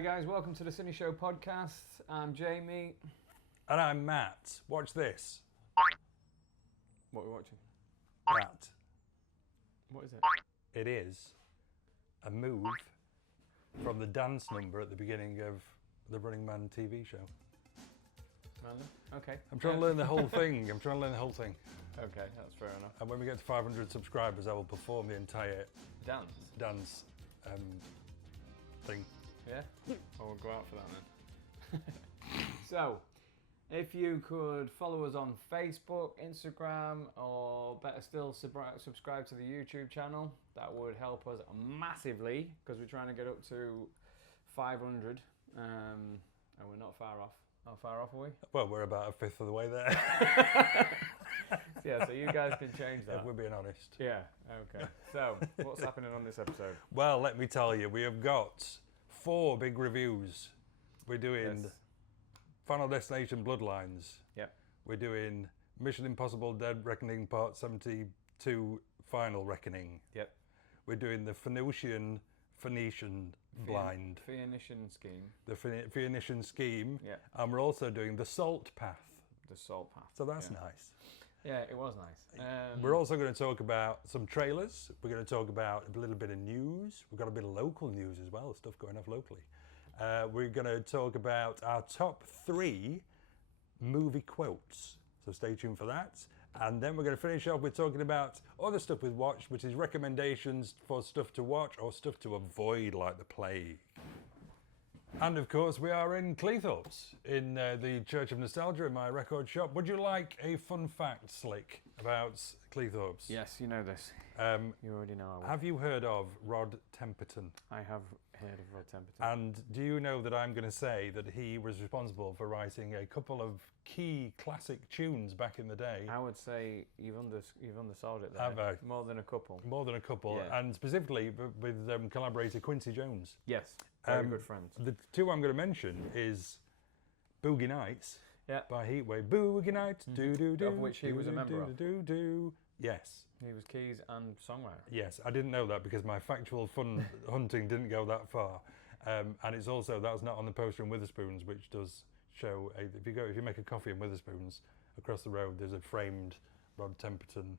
Hi guys, welcome to the Cine Show podcast. I'm Jamie. And I'm Matt. Watch this. What are we watching? Matt. What is it? It is a move from the dance number at the beginning of the Running Man TV show. Random? Okay. I'm trying to learn the whole thing. Okay, that's fair enough. And when we get to 500 subscribers, I will perform the entire Dance? thing. Yeah? Well, we'll go out for that then. So, if you could follow us on Facebook, Instagram, or better still, subscribe to the YouTube channel, that would help us massively because we're trying to get up to 500, and we're not far off. How far off are we? Well, we're about a fifth of the way there. Yeah, so you guys can change that. If we're being honest. Yeah, okay. So, what's happening on this episode? Well, let me tell you, we have got 4 big reviews. We're doing Final Destination Bloodlines. Yep. We're doing Mission Impossible Dead Reckoning Part 72 Final Reckoning. Yep. We're doing the Phoenician Blind. Phoenician Scheme. The Phoenician Scheme. Yeah. And we're also doing the Salt Path. The Salt Path. So that's nice. Yeah, it was nice. We're also going to talk about some trailers. We're going to talk about a little bit of news. We've got a bit of local news as well, stuff going off locally. We're going to talk about our top 3 movie quotes. So stay tuned for that. And then we're going to finish off with talking about other stuff we've watched, which is recommendations for stuff to watch or stuff to avoid like the plague. And of course, we are in Cleethorpes, in the Church of Nostalgia, in my record shop. Would you like a fun fact, Slick, about Cleethorpes? Yes, you know this. You already know I would. Have you heard of Rod Temperton? I have heard of Rod Temperton. And do you know that I'm going to say that he was responsible for writing a couple of key classic tunes back in the day? I would say you've undersold it there. Have I? More than a couple. More than a couple, Yeah. and specifically with collaborator Quincy Jones. Yes, very good friends. The 2 I'm going to mention is Boogie Nights Yeah. by Heatwave. Boogie Nights, do-do-do. Of which he was a member of. Do-do-do. Yes. He was keys and songwriter. Yes, I didn't know that because my factual fun hunting didn't go that far. And it's also, that's not on the poster in Witherspoons, which does show, if you make a coffee in Witherspoons, across the road there's a framed Rod Temperton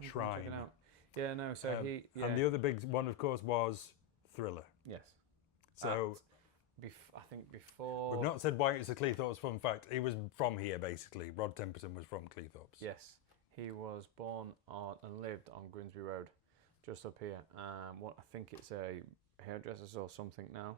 shrine. Check it out. Yeah, no, so he... Yeah. And the other big one, of course, was Thriller. Yes. So... I think before... We've not said why it's a Cleethorpes fun fact. He was from here, basically. Rod Temperton was from Cleethorpes. Yes. He was born on and lived on Grimsby Road, just up here. I think it's a hairdresser's or something now,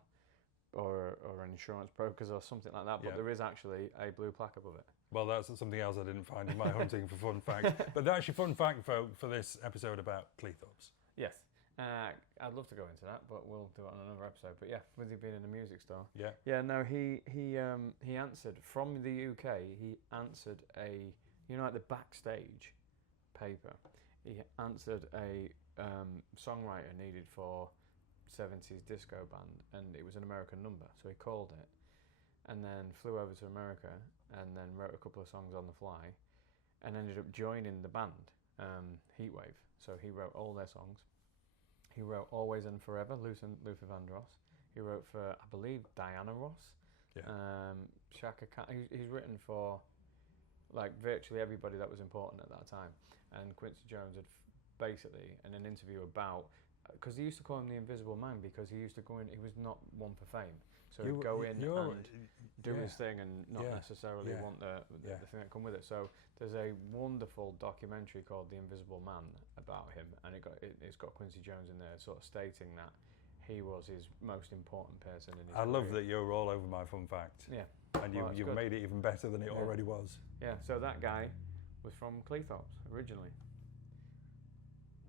or an insurance broker's or something like that. But there is actually a blue plaque above it. Well, that's something else I didn't find in my hunting for fun facts. But that's your fun fact for this episode about Cleethorpes. Yes. I'd love to go into that, but we'll do it on another episode. But yeah, with you being in a music store. Yeah. Yeah. No, he answered from the UK. He answered a. Like the backstage paper, he answered a songwriter needed for 70s disco band, and it was an American number, so he called it, and then flew over to America, and then wrote a couple of songs on the fly, and ended up joining the band, Heatwave. So he wrote all their songs. He wrote Always and Forever, Luther Vandross. He wrote for, I believe, Diana Ross. Yeah. Shaka Khan. He's written for... like virtually everybody that was important at that time. And Quincy Jones had basically in an interview about, because he used to call him the Invisible Man because he used to go in, he was not one for fame. So he'd go in and do his thing and not necessarily want the thing that come with it. So there's a wonderful documentary called The Invisible Man about him, and it's got Quincy Jones in there sort of stating that he was his most important person in his career. Love that you're all over my fun fact. Yeah. And you've made it even better than it already was. Yeah, so that guy was from Cleethorpes originally.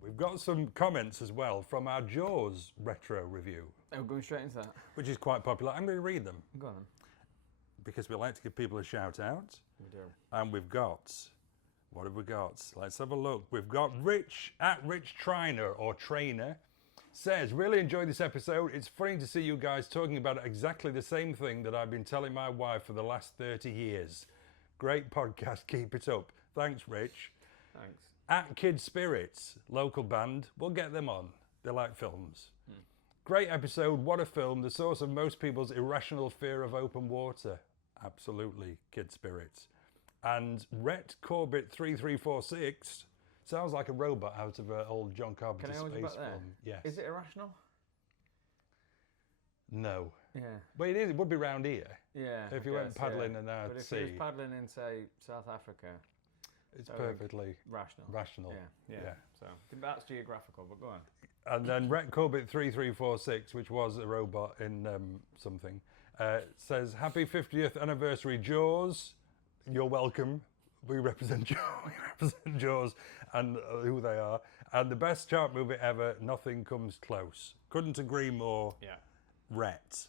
We've got some comments as well from our Jaws retro review. Oh, going straight into that. Which is quite popular. I'm going to read them. Go on. Because we like to give people a shout out. We do. And we've got, what have we got? Let's have a look. We've got Rich Trainer or Trainer. Says, really enjoyed this episode. It's funny to see you guys talking about exactly the same thing that I've been telling my wife for the last 30 years. Great podcast, keep it up. Thanks, Rich. Thanks. At Kid Spirits, local band, we'll get them on. They like films. Great episode. What a film. The source of most people's irrational fear of open water. Absolutely, kid spirits. And Rhett Corbett 3346 sounds like a robot out of an old John Carpenter Can I hold you space back there? film. Yes. Is it irrational? No. Yeah. But it is. It would be round here. Yeah. If I you went guess, paddling yeah. in our But if sea, you was paddling in, say, South Africa, it's so perfectly rational. Yeah. Yeah. So that's geographical, but go on. And then Rhett Corbett 3346, which was a robot in something, says, Happy 50th anniversary, Jaws. You're welcome. We represent Jaws, and who they are. And the best shark movie ever, nothing comes close. Couldn't agree more. Yeah. Rhett.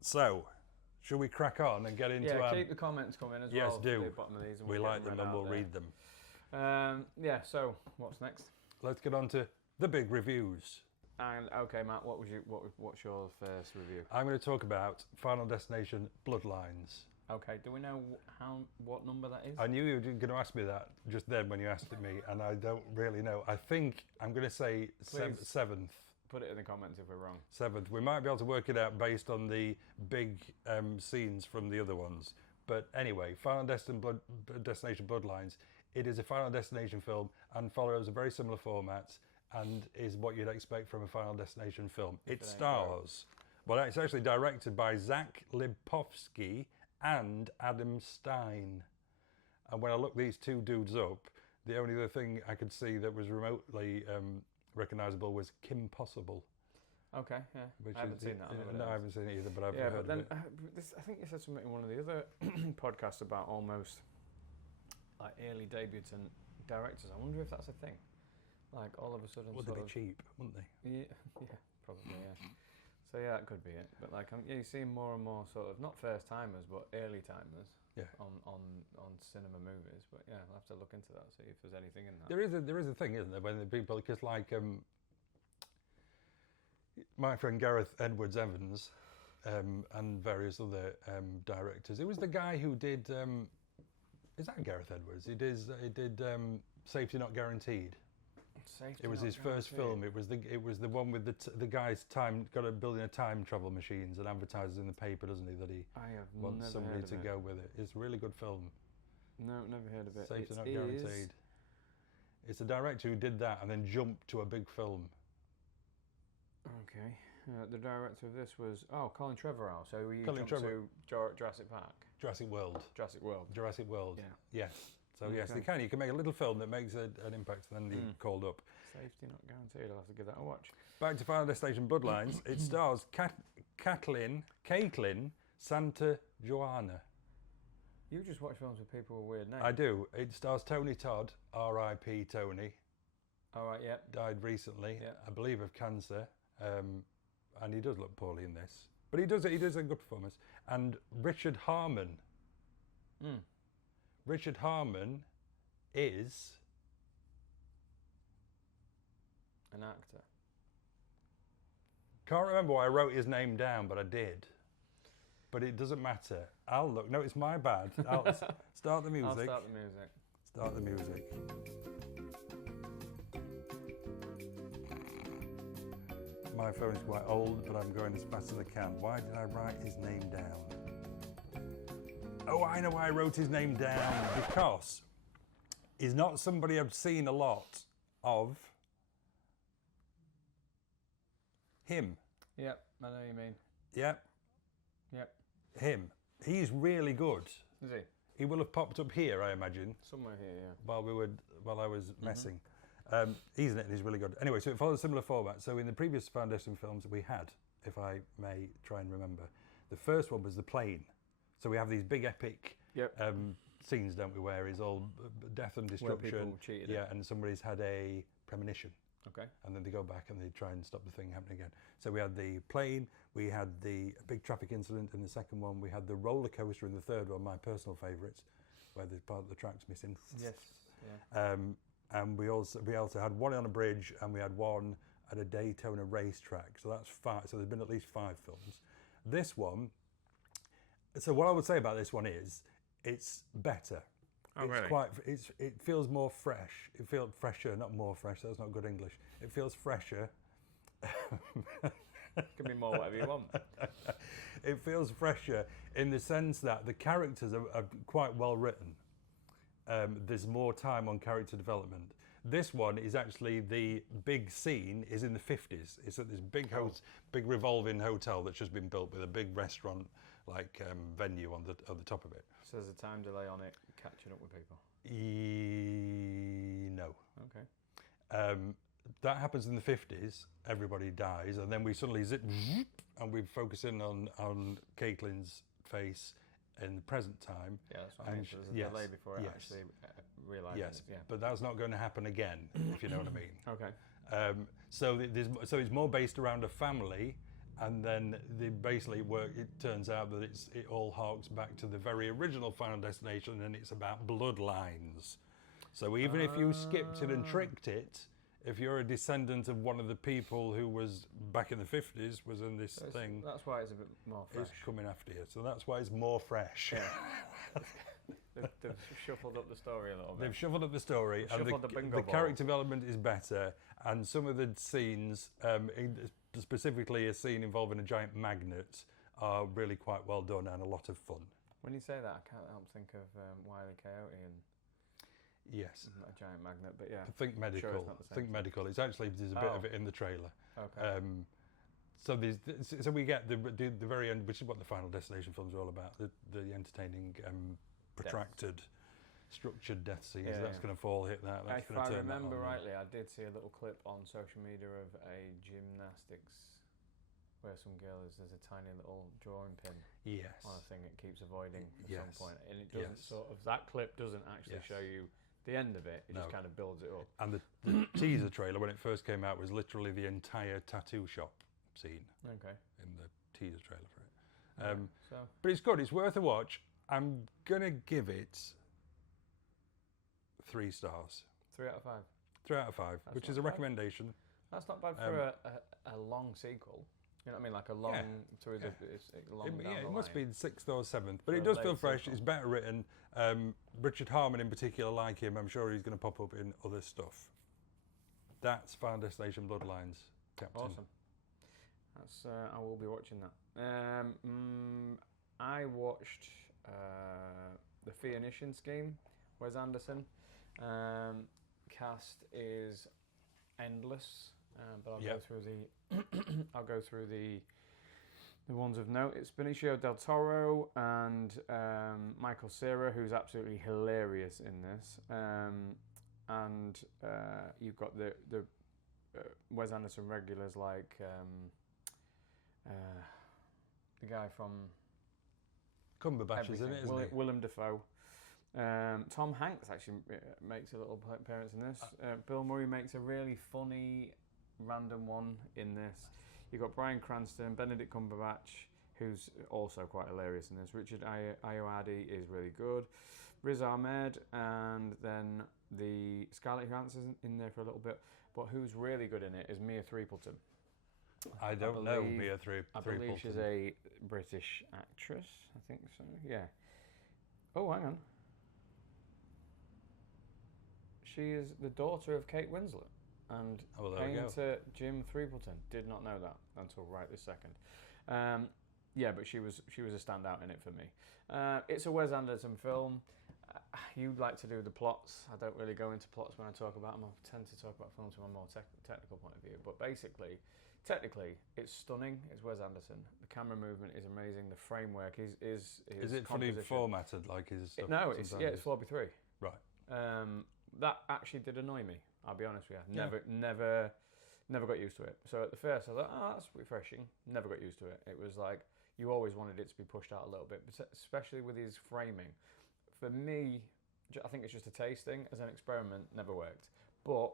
So, should we crack on and get into Yeah, our... keep the comments coming as Yes, well. do. To the bottom of these and We we'll like get them read and out we'll there. read them. Yeah, so what's next? Let's get on to the big reviews. And okay, Matt, what's your first review? I'm going to talk about Final Destination Bloodlines. Okay, do we know what number that is? I knew you were going to ask me that just then when you asked it me, and I don't really know. I think I'm going to say Please. seventh. Put it in the comments if we're wrong. Seventh. We might be able to work it out based on the big scenes from the other ones. But anyway, Final Destination Bloodlines. It is a Final Destination film and follows a very similar format and is what you'd expect from a Final Destination film. It stars, well, it's actually directed by Zach Lipovsky and Adam Stein. And when I looked these two dudes up, the only other thing I could see that was remotely recognisable was Kim Possible. Okay, yeah. I haven't seen that. No, I haven't seen it either, but I've yeah, heard but then of it. I think you said something in one of the other podcasts about almost like early debutant directors. I wonder if that's a thing. Like all of a sudden, Would they be cheap, wouldn't they? Yeah, yeah, probably, yeah. So yeah, that could be it. But like, you see more and more sort of not first timers, but early timers. Yeah. On cinema movies. But yeah, I'll have to look into that, see if there's anything in that. There is a thing, isn't there, when the people, because like my friend Gareth Edwards Evans and various other directors. It was the guy who did. Is that Gareth Edwards? He did Safety Not Guaranteed. Safety It was Not his first film. Guaranteed. It was the one with the guy's building a time travel machines and advertises in the paper, doesn't he? That he wants never somebody heard of to it. go with it. It's a really good film. No, never heard of it. Safety Not It Guaranteed. is- It's a director who did that and then jumped to a big film. Okay. The director of this was Colin Trevorrow. So you Colin jumped to Jurassic Park, Jurassic World. Jurassic World. Jurassic World. Yeah. Yes. So yes, Okay. you can make a little film that makes an impact and then you're called up. Safety Not Guaranteed. I'll have to give that a watch. Back to Final Destination Bloodlines. It stars Caitlin Santa Joana. You just watch films with people with weird names. I do. It stars Tony Todd, R.I.P. Tony. All right. Yep. Died recently, Yeah. I believe of cancer, and he does look poorly in this, but he does a good performance. And Richard Harmon. Richard Harmon is An actor. can't remember why I wrote his name down, but I did. But it doesn't matter. I'll look. No, it's my bad. I'll start the music. I'll start the music. Start the music. My phone is quite old, but I'm going as fast as I can. Why did I write his name down? Oh, I know why I wrote his name down. Because he's not somebody I've seen a lot of. Him. Yep. I know what you mean. Yep. Yep. Him. He's really good. Is he? He will have popped up here, I imagine, Somewhere here. Yeah. while I was messing. He's in it and he's really good. Anyway, so it follows a similar format. So in the previous Foundation films we had, if I may try and remember, the first one was the plane. So we have these big epic Yep. scenes, don't we, where it's all death and Where destruction. people cheated. Yeah, and somebody's had a premonition. Okay. And then they go back and they try and stop the thing happening again. So we had the plane, we had the big traffic incident in the second one, we had the roller coaster in the third one, my personal favourites, where the part of the track's missing. Yes. Yeah. And we also had one on a bridge and we had one at a Daytona racetrack. So that's 5. So there's been at least 5 films. This one, so what I would say about this one is it's better. Oh, really? It feels more fresh. It feels fresher, not more fresh. That's not good English. It feels fresher. Give me more whatever you want. It feels fresher in the sense that the characters are quite well written. There's more time on character development. This one is actually the big scene is in the 50s. It's at this big big revolving hotel that's just been built with a big restaurant venue on the top of it. So there's a time delay on it catching up with people. No. Okay. That happens in the 50s. Everybody dies, and then we suddenly zip, and we focus in on Caitlin's face in the present time. Yeah, that's what I mean. So there's a delay before it actually realises. Yes, yeah. but that's not going to happen again, if you know what I mean. Okay. So it's more based around a family, and then it turns out that it all harks back to the very original Final Destination, and it's about bloodlines. So even if you skipped it and tricked it, if you're a descendant of one of the people who was back in the 50s, was in this thing. That's why it's a bit more fresh. It's coming after you. So that's why it's more fresh. Yeah. they've shuffled up the story a little bit. They've shuffled up the story, and the character development is better, and some of the scenes, specifically a scene involving a giant magnet, are really quite well done and a lot of fun. When you say that, I can't help think of Wile E. Coyote and yes, not a giant magnet, but yeah. Think medical. Sure, it's not the same Think thing. medical. It's actually there's a bit of it in the trailer. Okay. So we get the very end, which is what the Final Destination films are all about. The entertaining, protracted, structured death scenes. Yeah, That's going to hit that. That's if going to I turn that remember on. rightly, I did see a little clip on social media of a gymnastics where some girl there's a tiny little drawing pin Yes. on a thing it keeps avoiding at Yes. some point, and it doesn't Yes. that clip doesn't actually Yes. show you the end of it. It just No. kind of builds it up. And the teaser trailer when it first came out was literally the entire tattoo shop scene Okay. in the teaser trailer for it. So But it's good. It's worth a watch. I'm gonna give it 3 stars. 3 out of 5. 3 out of 5, That's which not is a bad. recommendation. That's not bad for a long sequel. You know what I mean? Like a long through the it's long down It the must line. be the 6th or 7th, but For it a does feel late fresh. sequel. It's better written. Richard Harmon in particular, like him, I'm sure he's going to pop up in other stuff. That's Final Destination Bloodlines, Captain. Awesome. That's I will be watching that. I watched the Phoenician Scheme. Wes Anderson. Cast is endless, but I'll go through the I'll go through the ones of note. It's Benicio del Toro and Michael Cera, who's absolutely hilarious in this, and you've got the Wes Anderson regulars like the guy from Cumberbatch, isn't it? Isn't he? Willem Dafoe. Tom Hanks actually makes a little appearance in this. Bill Murray makes a really funny, random one in this. You've got Bryan Cranston, Benedict Cumberbatch, who's also quite hilarious in this. Richard Ayoade is really good. Riz Ahmed, and then the Scarlett Johansson in there for a little bit. But who's really good in it is Mia Threepleton. I don't know Mia Threepleton. I believe she's a British actress. I think so. Yeah. Oh, hang on. She is the daughter of Kate Winslet and painter Jim Threepleton. Did not know that until right this second. Yeah, but she was a standout in it for me. It's a Wes Anderson film. You like to do the plots. I don't really go into plots when I talk about them. I tend to talk about films from a more technical point of view. But basically, technically, it's stunning. It's Wes Anderson. The camera movement is amazing. The framework is it fully formatted like his stuff? No, it's 4:3. Right. That actually did annoy me. I'll be honest with you. Never got used to it. So at the first, I thought, that's refreshing. Never got used to it. It was like you always wanted it to be pushed out a little bit, but especially with his framing. For me, I think it's just a taste thing. As an experiment, never worked. But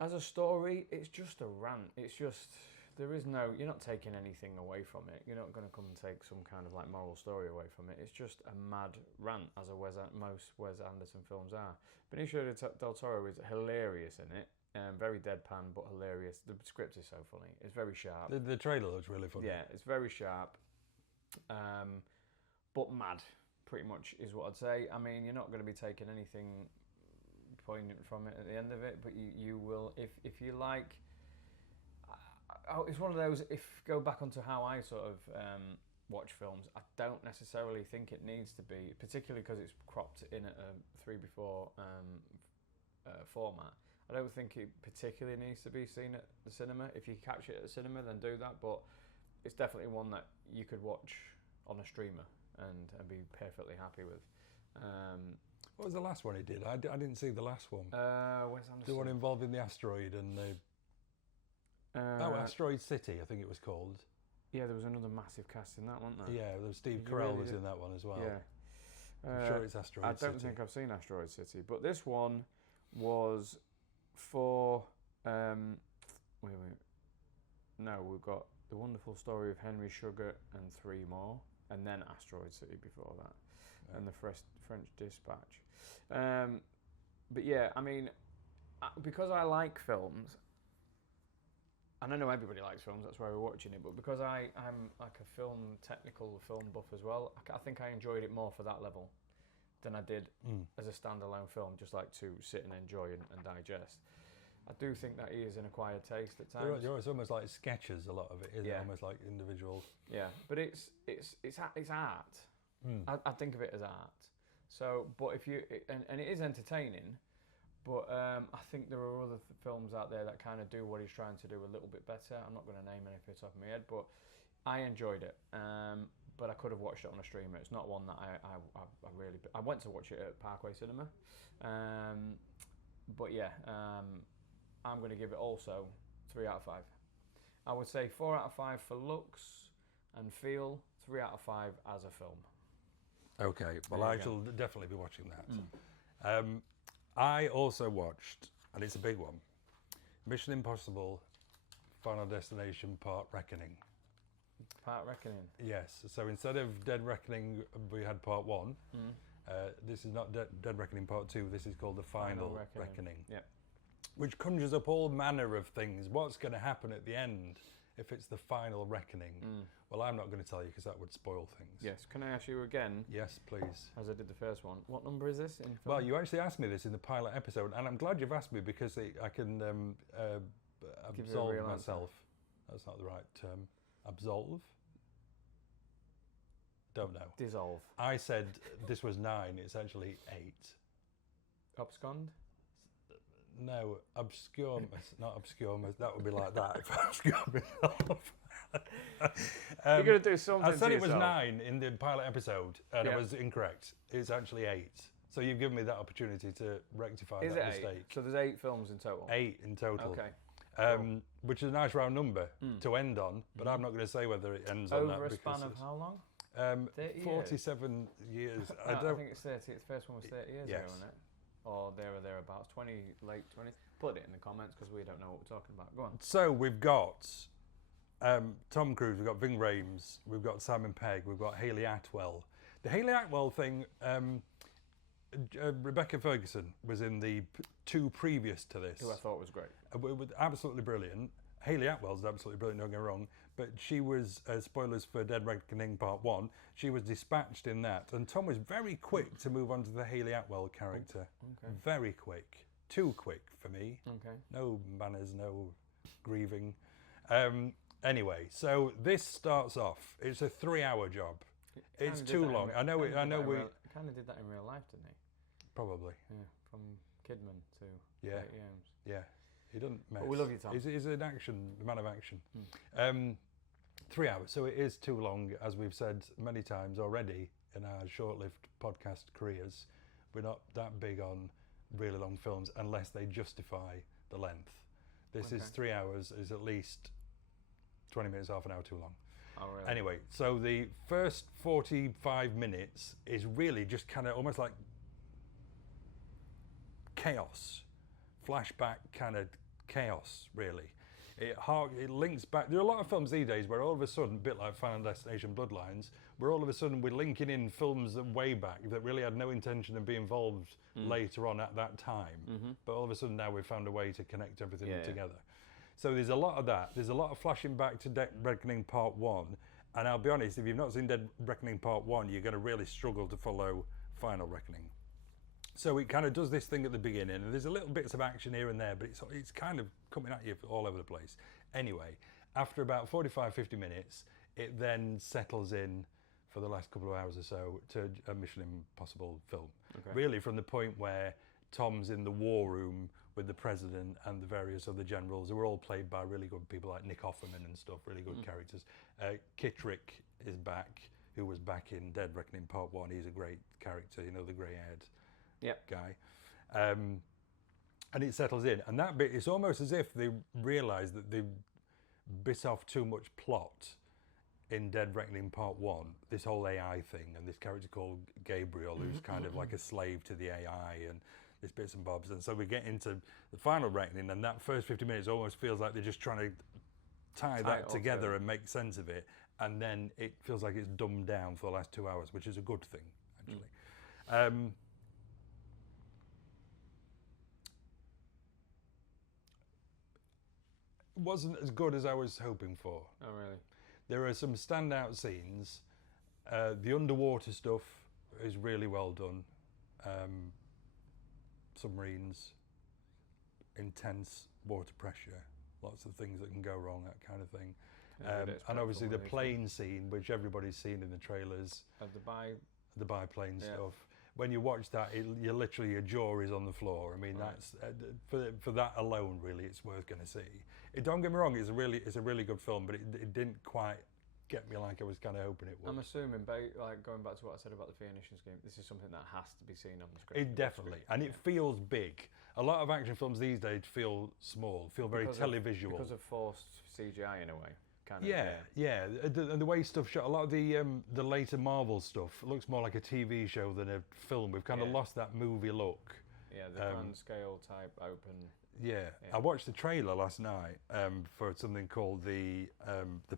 as a story, it's just a rant. It's just you're not taking anything away from it. You're not going to come and take some kind of like moral story away from it. It's just a mad rant, as most Wes Anderson films are. Benicio del Toro is hilarious in it. Very deadpan, but hilarious. The script is so funny. It's very sharp. The trailer looks really funny. Yeah, it's very sharp. But mad, pretty much, is what I'd say. I mean, you're not going to be taking anything poignant from it at the end of it, but you will, if you like it's one of those. If go back onto how I sort of watch films, I don't necessarily think it needs to be, particularly because it's cropped in at a 3:4 format. I don't think it particularly needs to be seen at the cinema. If you catch it at the cinema, then do that. But it's definitely one that you could watch on a streamer and be perfectly happy with. What was the last one he did? I didn't see the last one. Wes Anderson. The one involving the asteroid and the Asteroid City, I think it was called. Yeah, there was another massive cast in that, wasn't there? Yeah, there was Steve Carell was in that one as well. Yeah. I'm sure it's Asteroid City. I don't think I've seen Asteroid City, but this one was for No, we've got The Wonderful Story of Henry Sugar and three more, and then Asteroid City before that, and The French Dispatch. But yeah, I mean, because I like films, and I know everybody likes films, that's why we're watching it, but because I'm like a technical film buff as well, I think I enjoyed it more for that level than I did as a standalone film, just like to sit and enjoy and digest. I do think that he is an acquired taste at times. It's almost like sketches, a lot of it, isn't it? Almost like individual. Yeah, but it's art. I think of it as art. So, but if you, and it is entertaining, but I think there are other films out there that kind of do what he's trying to do a little bit better. I'm not going to name any off the top of my head, but I enjoyed it. But I could have watched it on a streamer. It's not one that I really. I went to watch it at Parkway Cinema, but yeah, I'm going to give it also 3 out of 5. I would say 4 out of 5 for looks and feel, 3 out of 5 as a film. Okay, well I shall definitely be watching that. I also watched, and it's a big one, Mission Impossible Final Destination Part Reckoning. Part Reckoning? Yes, so instead of Dead Reckoning, we had Part 1. This is not Dead Reckoning Part 2, this is called the Final Reckoning. Yeah. Which conjures up all manner of things. What's going to happen at the end if it's the final reckoning? Well, I'm not going to tell you because that would spoil things. Yes. Can I ask you again? Yes, please. As I did the first one. What number is this in film? Well, you actually asked me this in the pilot episode, and I'm glad you've asked me because I can absolve myself. That's not the right term. Absolve? Don't know. Dissolve. I said this was 9. It's actually 8. Abscond? No, obscure, not obscure, that would be like that if I obscure myself. You're going to do something. I said it was 9 in the pilot episode, and I was incorrect. It's actually 8. So you've given me that opportunity to rectify that mistake. 8? So there's 8 films in total? 8 in total. Okay. Which is a nice round number to end on, but I'm not going to say whether it ends on that. Over a span of how long? 30 47 years. I think it's 30. The first one was 30 years ago, wasn't it? Or there or thereabouts, late 20s. Put it in the comments because we don't know what we're talking about. Go on. So we've got Tom Cruise, we've got Ving Rhames, we've got Simon Pegg, we've got Hayley Atwell. The Hayley Atwell thing, Rebecca Ferguson was in the 2 previous to this. Who I thought was great. It was absolutely brilliant. Hayley Atwell's absolutely brilliant, don't get me wrong, but she was, spoilers for Dead Reckoning Part 1, she was dispatched in that, and Tom was very quick to move on to the Hayley Atwell character. Okay. Very quick. Too quick for me. Okay. No manners, no grieving. Anyway, so this starts off, it's a 3-hour job. It's too long. I know we... kind of did that in real life, didn't he? Probably. Yeah, from Kidman to 8 Ams. Yeah. He doesn't mess. But we love you, Tom. He's an man of action. 3 hours, so it is too long, as we've said many times already in our short-lived podcast careers. We're not that big on really long films unless they justify the length. This is 3 hours, is at least 20 minutes, half an hour too long. Oh, really? Anyway, so the first 45 minutes is really just kind of almost like chaos, flashback kind of chaos, really. It links back. There are a lot of films these days where all of a sudden, a bit like Final Destination Bloodlines, where all of a sudden we're linking in films that way back that really had no intention of being involved later on at that time. But all of a sudden now we've found a way to connect everything together. So there's a lot of that. There's a lot of flashing back to Dead Reckoning Part 1. And I'll be honest, if you've not seen Dead Reckoning Part 1, you're going to really struggle to follow Final Reckoning. So it kind of does this thing at the beginning, and there's a little bits of action here and there, but it's kind of coming at you all over the place. Anyway, After about 45, 50 minutes, it then settles in for the last couple of hours or so to a Mission Impossible film. Okay. Really, from the point where Tom's in the war room with the president and the various other generals, who are all played by really good people like Nick Offerman and stuff, really good characters. Kittrick is back, who was back in Dead Reckoning Part 1. He's a great character, you know, the grey-haired guy. And it settles in. And that bit, it's almost as if they realise that they bit off too much plot in Dead Reckoning Part 1, this whole AI thing, and this character called Gabriel, who's kind of like a slave to the AI, and this bits and bobs. And so we get into the final Reckoning, and that first 50 minutes almost feels like they're just trying to tie that together and make sense of it. And then it feels like it's dumbed down for the last 2 hours, which is a good thing, actually. Wasn't as good as I was hoping for. Oh, really? There are some standout scenes. The underwater stuff is really well done. Submarines, intense water pressure, lots of things that can go wrong, that kind of thing. And obviously the plane scene, which everybody's seen in the trailers. The biplane stuff. When you watch that, you literally, your jaw is on the floor. I mean, that's for that alone, really, it's worth going to see. Don't get me wrong, it's a really good film, but it didn't quite get me like I was kind of hoping it would. I'm assuming, like going back to what I said about the Phoenician scheme, this is something that has to be seen on the screen. It definitely, and it feels big. A lot of action films these days feel small, feel very televisual. Because of forced CGI in a way. Yeah. And the way stuff shot, a lot of the later Marvel stuff looks more like a TV show than a film. We've kind of lost that movie look. Yeah, the grand scale type open. Yeah, I watched the trailer last night for something called the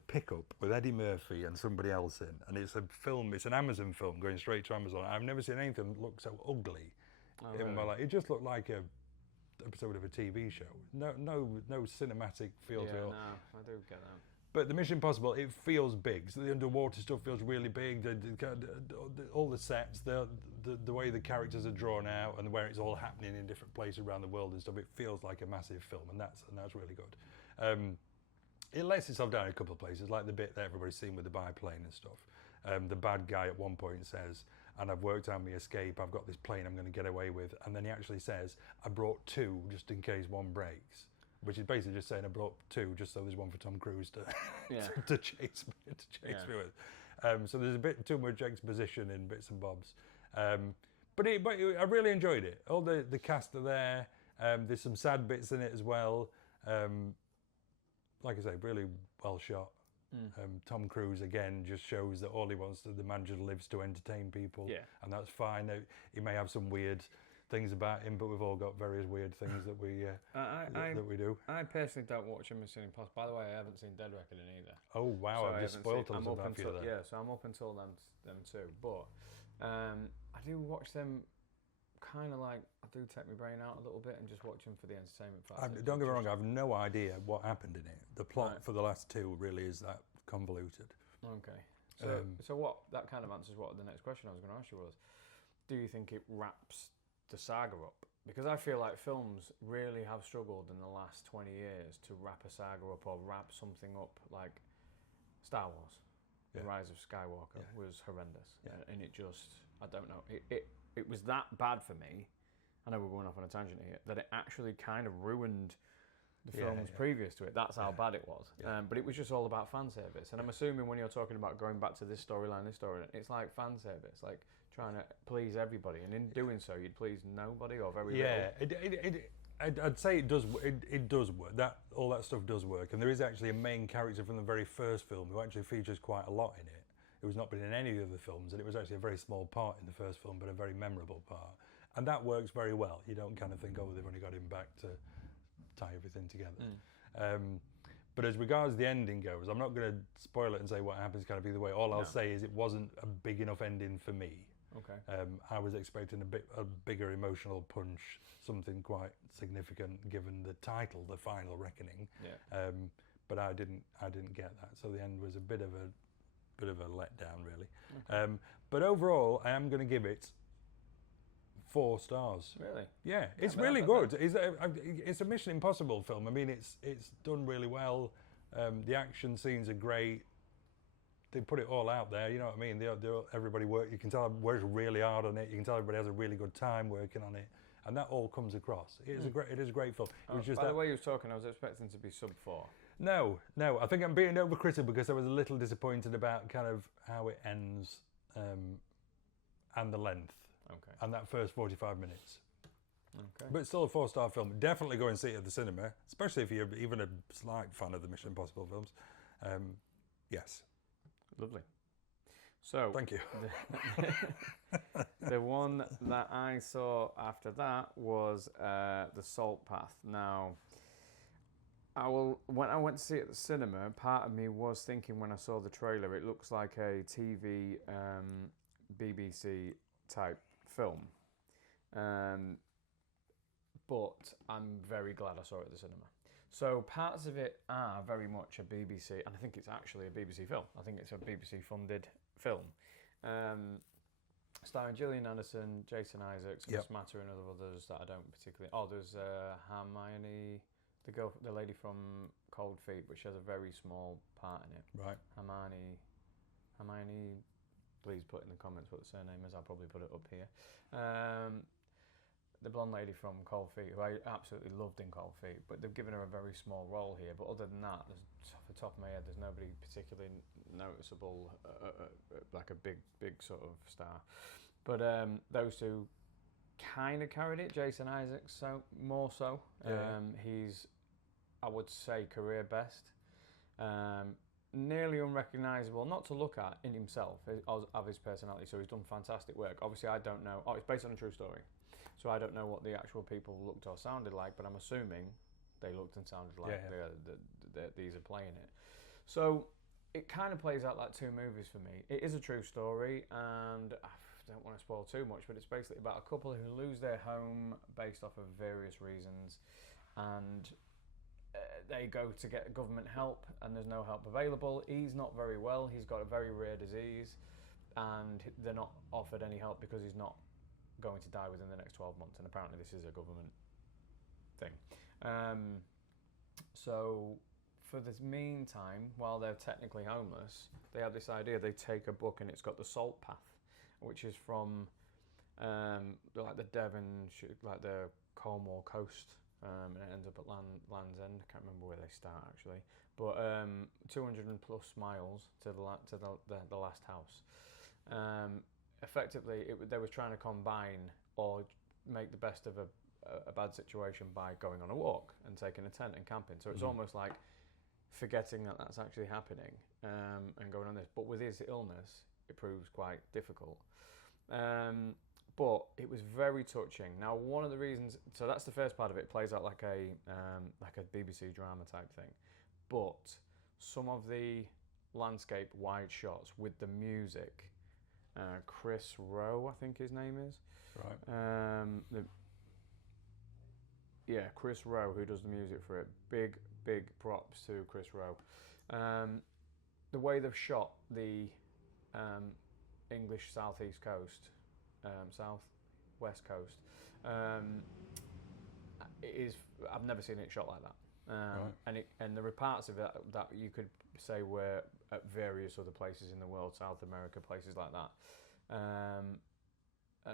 Pickup with Eddie Murphy and somebody else in, and it's a film. It's an Amazon film going straight to Amazon. I've never seen anything that looked so ugly in my life. It just looked like a episode of a TV show. No cinematic feel to it. No, I do get that. But the Mission Impossible, it feels big. So the underwater stuff feels really big. All the sets, the way the characters are drawn out, and where it's all happening in different places around the world and stuff, it feels like a massive film, and that's really good. It lets itself down in a couple of places, like the bit that everybody's seen with the biplane and stuff. The bad guy at one point says, "And I've worked out my escape. I've got this plane I'm going to get away with," and then he actually says, "I brought two just in case one breaks." Which is basically just saying I brought two just so there's one for Tom Cruise to chase me with. So there's a bit too much exposition in bits and bobs. But I really enjoyed it. All the cast are there. There's some sad bits in it as well. Like I say, really well shot. Tom Cruise, again, just shows that all he wants, the man just lives to entertain people. And that's fine. He may have some weird things about him, but we've all got various weird things that we that we do. I personally don't watch Mission Impossible. By the way, I haven't seen Dead Reckoning either. Oh wow, so I've just spoiled them for you there. Yeah, so I'm up until them too. But I do watch them kind of like, I do take my brain out a little bit and just watch them for the entertainment factor. Don't get me wrong, I've no idea what happened in it. The plot for the last two really is that convoluted. Okay. So what, that kind of answers what the next question I was going to ask you was, do you think it wraps the saga up? Because I feel like films really have struggled in the last 20 years to wrap a saga up or wrap something up. Like Star Wars, The Rise of Skywalker was horrendous, and it just, I don't know, it was that bad for me. I know we're going off on a tangent here, that it actually kind of ruined the films previous to it. That's how bad it was. But it was just all about fan service. And I'm assuming when you're talking about going back to this storyline, it's like fan service, like trying to please everybody, and in doing so, you'd please nobody or very little. I'd say it does. It does work. All that stuff does work, and there is actually a main character from the very first film who actually features quite a lot in it. It was not been in any of the other films, and it was actually a very small part in the first film, but a very memorable part, and that works very well. You don't kind of think, oh, they've only got him back to tie everything together. But as regards the ending goes, I'm not going to spoil it and say what happens kind of either way. All I'll say is it wasn't a big enough ending for me. Okay. I was expecting a bigger emotional punch, something quite significant given the title, The Final Reckoning. But I didn't get that. So the end was a bit of a letdown, really. Okay. But overall, I am going to give it 4 stars. Really? Yeah, it's really good. It's a Mission Impossible film. I mean, it's done really well. The action scenes are great. They put it all out there, you know what I mean? Everybody you can tell works really hard on it. You can tell everybody has a really good time working on it, and that all comes across. It is a great film. It was just by the way you was talking, I was expecting to be sub 4. No. I think I'm being overcritical because I was a little disappointed about kind of how it ends, and the length, and that first 45 minutes. Okay. But it's still a 4-star film. Definitely go and see it at the cinema, especially if you're even a slight fan of the Mission Impossible films. Yes. Lovely. So thank you. The one that I saw after that was The Salt Path. Now, when I went to see it at the cinema, part of me was thinking when I saw the trailer, it looks like a TV BBC type film. But I'm very glad I saw it at the cinema. So parts of it are very much a BBC, and I think it's actually a BBC film. I think it's a BBC-funded film. Starring Gillian Anderson, Jason Isaacs, and a smattering of others that I don't particularly... Oh, there's Hermione, the lady from Cold Feet, but she has a very small part in it. Right. Hermione, please put in the comments what the surname is. I'll probably put it up here. The blonde lady from Cold Feet, who I absolutely loved in Cold Feet, but they've given her a very small role here. But other than that, off the top of my head, there's nobody particularly noticeable, like a big sort of star. But those two kind of carried it. Jason Isaacs, more so. He's, I would say, career best. Nearly unrecognisable, not to look at in himself, of his personality. So he's done fantastic work. Obviously, I don't know. Oh, it's based on a true story. So I don't know what the actual people looked or sounded like, but I'm assuming they looked and sounded like these are playing it. So it kind of plays out like 2 movies for me. It is a true story, and I don't want to spoil too much, but it's basically about a couple who lose their home based off of various reasons, and they go to get government help, and there's no help available. He's not very well. He's got a very rare disease, and they're not offered any help because he's not going to die within the next 12 months, and apparently this is a government thing. So for this meantime, while they're technically homeless, they have this idea. They take a book, and it's got the Salt Path, which is from like the Devon, like the Cornwall coast, and it ends up at Land's End. I can't remember where they start actually, but 200 and plus miles to the last house. Effectively, they was trying to combine or make the best of a bad situation by going on a walk and taking a tent and camping. So it's almost like forgetting that that's actually happening, and going on this. But with his illness, it proves quite difficult. But it was very touching. Now, one of the reasons, so that's the first part of it. It plays out like a BBC drama type thing, but some of the landscape wide shots with the music. Chris Rowe, I think his name is. Right. Chris Rowe, who does the music for it. Big props to Chris Rowe. The way they've shot the English southeast coast, southwest coast, it is. I've never seen it shot like that. Right. And there are parts of it that you could say were at various other places in the world, South America, places like that.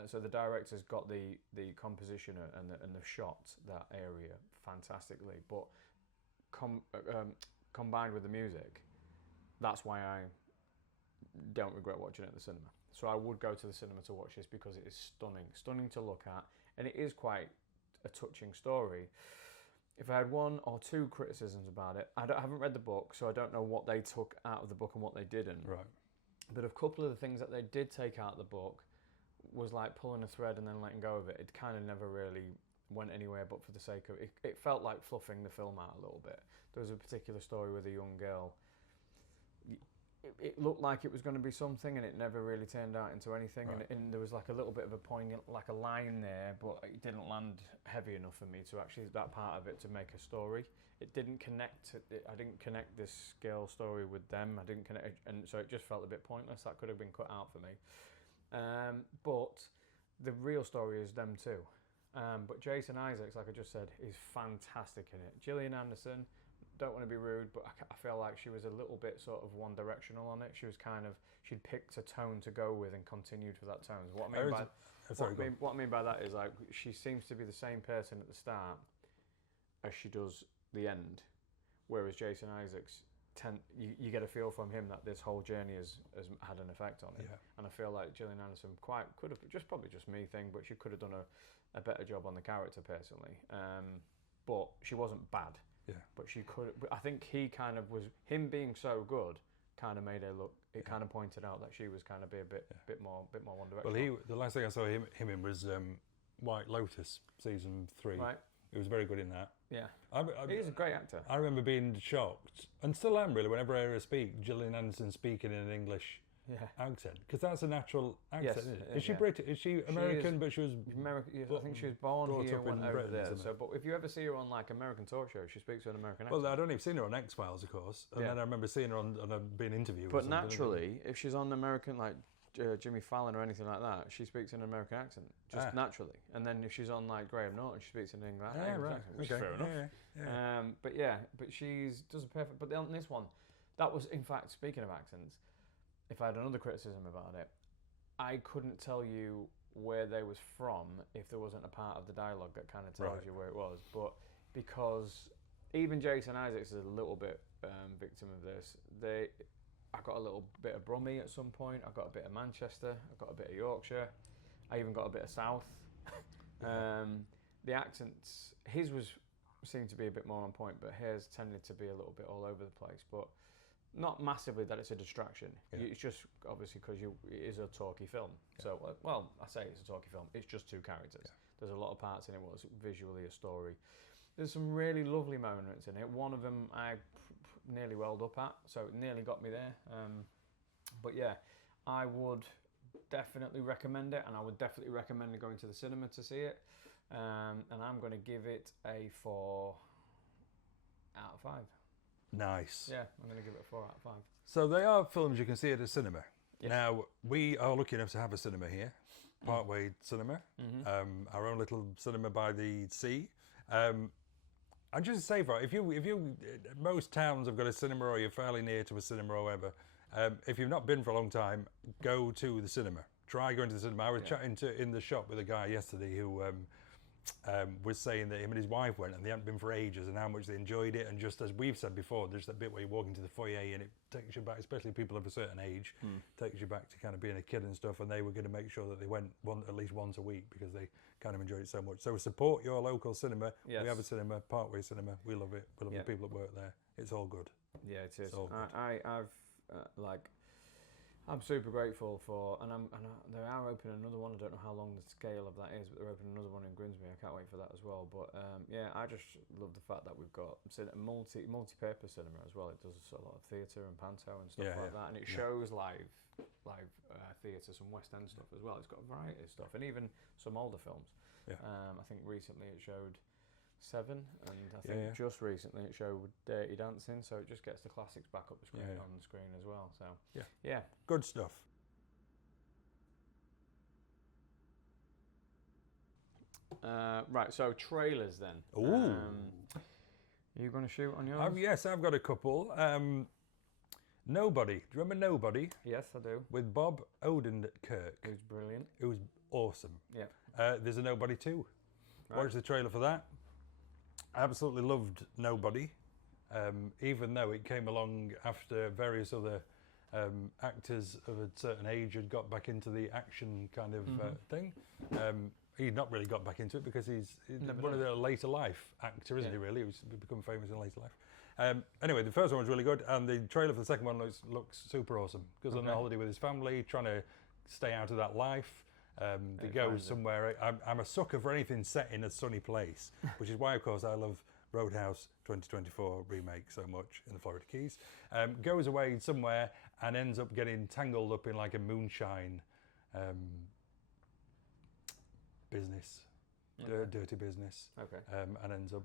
So the director's got the composition and the shot that area fantastically, but combined with the music, that's why I don't regret watching it at the cinema. So I would go to the cinema to watch this because it is stunning to look at, and it is quite a touching story. If I had 1 or 2 criticisms about it, I haven't read the book, so I don't know what they took out of the book and what they didn't. Right. But a couple of the things that they did take out of the book was like pulling a thread and then letting go of it. It kind of never really went anywhere, but for the sake of it, it felt like fluffing the film out a little bit. There was a particular story with a young girl. It looked like it was going to be something, and it never really turned out into anything. Right. And there was like a little bit of a poignant, like a line there, but it didn't land heavy enough for me to actually, that part of it, to make a story. It didn't connect. I didn't connect this girl story with them. I didn't connect, and so it just felt a bit pointless. That could have been cut out for me. But the real story is them too. But Jason Isaacs, like I just said, is fantastic in it. Gillian Anderson, don't want to be rude, but I feel like she was a little bit sort of one directional on it. She was kind of, she'd picked a tone to go with and continued with that tone. What I mean by what I mean by that is like she seems to be the same person at the start as she does the end, whereas Jason Isaacs you get a feel from him that this whole journey has had an effect on him. Yeah. And I feel like Gillian Anderson could have probably just me thing, but she could have done a better job on the character personally. But she wasn't bad. Yeah. But she could. I think he kind of was, him being so good kind of made her look. It kind of pointed out that she was kind of be a bit more one direction. Well, the last thing I saw him in was White Lotus season 3. Right. He was very good in that. Yeah. He's a great actor. I remember being shocked, and still am really, whenever I hear her speak, Gillian Anderson speaking in an English accent, because that's a natural accent, Yes, isn't it? it Is is, she yeah. British? Is she American? But she was American. I think she was born brought here, up went in over Britain, there. isn't So, it? but if you ever see her on like American talk shows, she speaks with an American accent. Well, I'd only seen her on X-Files, of course, and then I remember seeing her on being interviewed. But naturally, if she's on American, like Jimmy Fallon or anything like that, she speaks in an American accent, just naturally. And then if she's on like Graham Norton, she speaks in an English accent, which is fair enough. But she's does a perfect. But on this one, that was in fact, speaking of accents, if I had another criticism about it, I couldn't tell you where they was from if there wasn't a part of the dialogue that kind of tells you where it was. But because even Jason Isaacs is a little bit victim of this, I got a little bit of Brummie at some point. I got a bit of Manchester. I got a bit of Yorkshire. I even got a bit of South. The accents, his seemed to be a bit more on point, but hers tended to be a little bit all over the place. But not massively that it's a distraction. Yeah. It's just obviously because it is a talky film. Yeah. So, well, I say it's a talky film. It's just two characters. Yeah. There's a lot of parts in it. What's visually a story. There's some really lovely moments in it. One of them I nearly welled up at, so it nearly got me there. But yeah, I would definitely recommend it, and I would definitely recommend going to the cinema to see it. And I'm going to give it a 4 out of 5. Nice. Yeah, I'm going to give it a 4 out of 5. So they are films you can see at a cinema. Yes. Now, we are lucky enough to have a cinema here, Parkway Cinema, our own little cinema by the sea. And just to say, if you, most towns have got a cinema, or you're fairly near to a cinema or whatever. If you've not been for a long time, go to the cinema. Try going to the cinema. I was chatting in the shop with a guy yesterday who was saying that him and his wife went and they hadn't been for ages, and how much they enjoyed it. And just as we've said before, there's that bit where you walk into the foyer and it takes you back, especially people of a certain age, takes you back to kind of being a kid and stuff. And they were going to make sure that they went at least once a week because they kind of enjoyed it so much. So support your local cinema. Yes. We have a cinema, Parkway Cinema. We love it. We love the people that work there. It's all good. Yeah, it is. I've I'm super grateful for, and they are opening another one. I don't know how long the scale of that is, but they're opening another one in Grimsby. I can't wait for that as well. But I just love the fact that we've got a multi-purpose cinema as well. It does a lot of theatre and panto and stuff like that, and it shows live theatre, some West End stuff as well. It's got a variety of stuff, and even some older films. Yeah. I think recently it showed Seven, and I think just recently it showed Dirty Dancing, so it just gets the classics back up the screen on the screen as well. So yeah, good stuff. Right, so trailers then. Ooh. Are you going to shoot on yours? Yes, I've got a couple. Nobody. Do you remember Nobody? Yes, I do. With Bob Odenkirk. It was brilliant. It was awesome. Yeah. There's a Nobody 2. Right. Watch the trailer for that. I absolutely loved Nobody, even though it came along after various other actors of a certain age had got back into the action kind of thing. He'd not really got back into it because he's one of the later life actor, isn't he, really? He's become famous in later life. Anyway, the first one was really good, and the trailer for the second one looks super awesome. Goes on a holiday with his family, trying to stay out of that life. They go somewhere. I'm a sucker for anything set in a sunny place, which is why, of course, I love Roadhouse 2024 remake so much in the Florida Keys. Goes away somewhere and ends up getting tangled up in like a moonshine business, dirty business, and ends up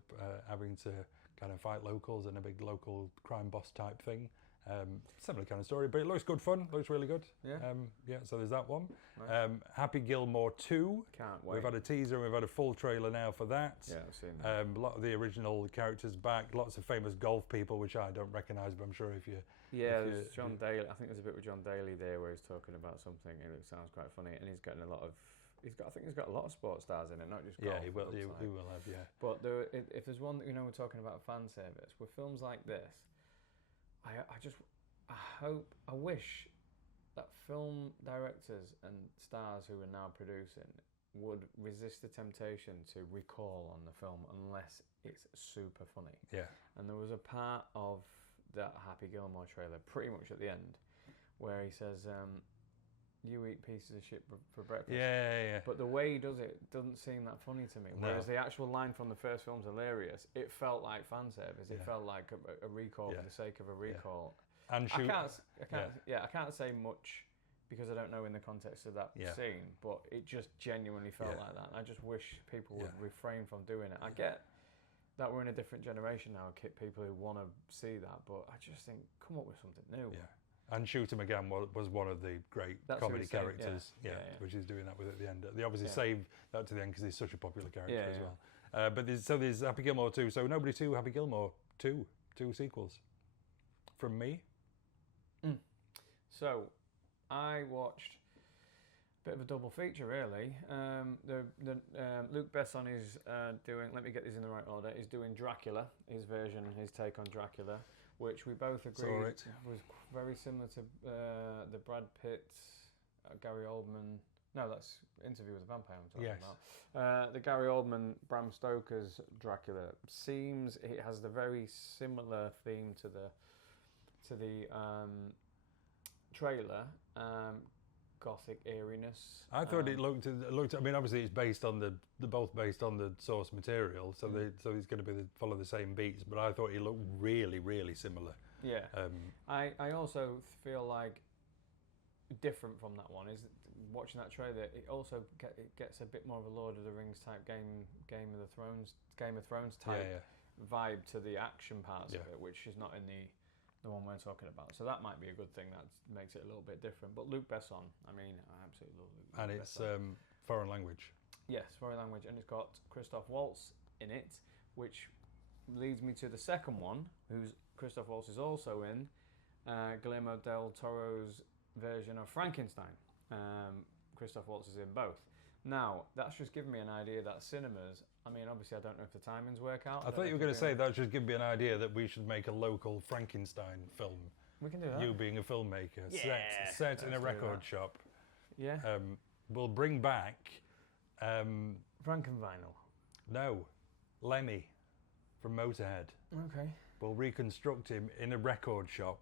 having to kind of fight locals and a big local crime boss type thing. Similar kind of story, but it looks good fun. Looks really good. Yeah. So there's that one. Nice. Happy Gilmore 2. Can't wait. We've had a teaser and we've had a full trailer now for that. Yeah, I've seen that. A lot of the original characters back. Lots of famous golf people, which I don't recognise, but I'm sure if you... Yeah, if you- there's John Daly. I think there's a bit with John Daly there where he's talking about something and it sounds quite funny. And he's getting a lot of... I think he's got a lot of sports stars in it, not just golf. Yeah, he will. it He, looks he like. will have. Yeah. But if there's one that we're talking about fan service with films like this, I wish that film directors and stars who are now producing would resist the temptation to recall on the film unless it's super funny. Yeah. And there was a part of that Happy Gilmore trailer, pretty much at the end, where he says, "You eat pieces of shit for breakfast." Yeah. But the way he does it doesn't seem that funny to me. No. Whereas the actual line from the first film's hilarious. It felt like fan service. It Yeah. felt like a recall Yeah. for the sake of a recall. And I shoot. can't say much because I don't know in the context of that Yeah. scene, but it just genuinely felt Yeah. like that. And I just wish people would Yeah. refrain from doing it. I get that we're in a different generation now, people who want to see that, but I just think, come up with something new. Yeah. And Shooter McGann was one of the great That's who comedy he's saying, characters, yeah, which he's doing that with at the end. They obviously Yeah. saved that to the end because he's such a popular character Yeah, as yeah. well. But there's Happy Gilmore 2, so Nobody 2, Happy Gilmore 2, 2 sequels. From me. So, I watched a bit of a double feature, really. Luc Besson is doing, let me get these in the right order, he's doing Dracula, his take on Dracula, which we both agreed it. was very similar to the Brad Pitt, Gary Oldman, no, that's Interview with a Vampire I'm talking Yes. about. The Gary Oldman, Bram Stoker's Dracula seems, it has the very similar theme to the trailer, gothic eeriness. I thought it looked. I mean, obviously it's based on they're both based on the source material, so he's going to follow the same beats. But I thought he looked really, really similar. Yeah. I also feel like different from that one is watching that trailer. It also gets a bit more of a Lord of the Rings type Game of Thrones type vibe to the action parts of it, which is not in the one we're talking about. So that might be a good thing. That makes it a little bit different. But Luc Besson, I mean, I absolutely love Luc And Besson. it's foreign language. Yes, foreign language, and it's got Christoph Waltz in it, which leads me to the second one, who's Christoph Waltz is also in, Guillermo del Toro's version of Frankenstein. Christoph Waltz is in both. Now, that's just given me an idea that cinemas, I mean, obviously I don't know if the timings work out. I thought you were going to say that should give me an idea that we should make a local Frankenstein film. We can do that. You being a filmmaker, Yeah, set in a let's do record that. shop. Yeah. We'll bring back, Frankenvinyl. no, Lemmy from Motorhead. Okay. We'll reconstruct him in a record shop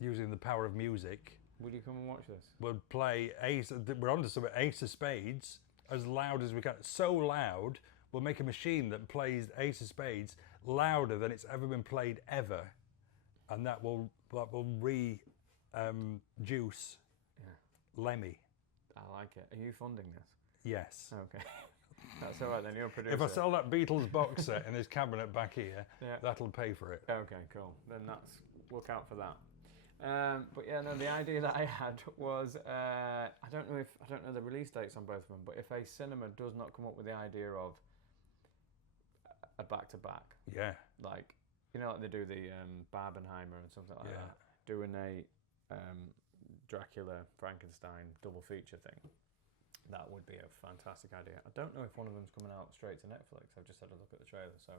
using the power of music. Would you come and watch this? We'll play we're on to something, Ace of Spades, as loud as we can. So loud, we'll make a machine that plays Ace of Spades louder than it's ever been played ever. And that will reduce Lemmy. I like it. Are you funding this? Yes. Okay. That's all right then, you're a producer. If I sell that Beatles box set in this cabinet back here, Yeah. that'll pay for it. Okay, cool. Then look out for that. But yeah, no, the idea that I had was I don't know the release dates on both of them, but if a cinema does not come up with the idea of a back-to-back, Yeah. like like they do the Barbenheimer and something like Yeah. that, doing a Dracula Frankenstein double feature thing, that would be a fantastic idea. I don't know if one of them's coming out straight to Netflix. I've just had a look at the trailer, so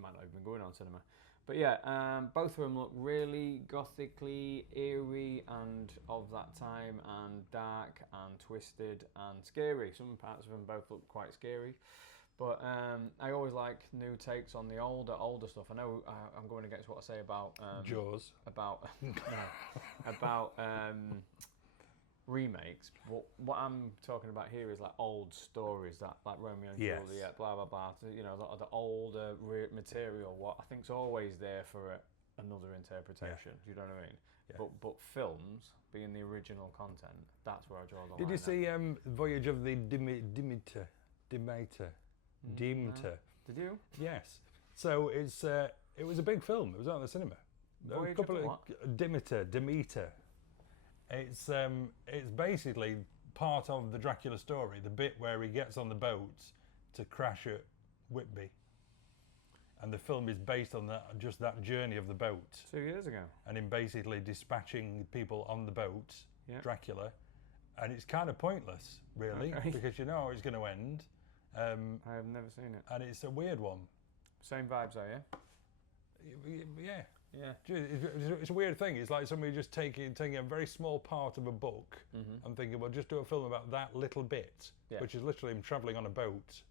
might not even be going on cinema. But yeah, both of them look really gothically eerie and of that time, and dark and twisted and scary. Some parts of them both look quite scary. But I always like new takes on the older stuff. I know I'm going against what I say about Jaws. about remakes. What I'm talking about here is like old stories, that like Romeo and Yes. Juliet, blah blah blah. The older material. What I think's always there for another interpretation. Do you know what I mean? Yeah. But films being the original content, that's where I draw the line. Did you now. see Voyage of the Demeter? Did you? Yes. So it was a big film. It was out in the cinema. A Voyage couple of of what? Demeter. It's basically part of the Dracula story, the bit where he gets on the boat to crash at Whitby. And the film is based on just that journey of the boat. 2 years ago. And him basically dispatching people on the boat, Yeah. Dracula. And it's kind of pointless, really, Okay. because you know how it's going to end. I have never seen it. And it's a weird one. Same vibes, though, yeah? Yeah. Yeah. It's a weird thing. It's like somebody just taking a very small part of a book and thinking, well, just do a film about that little bit, Yeah. which is literally him travelling on a boat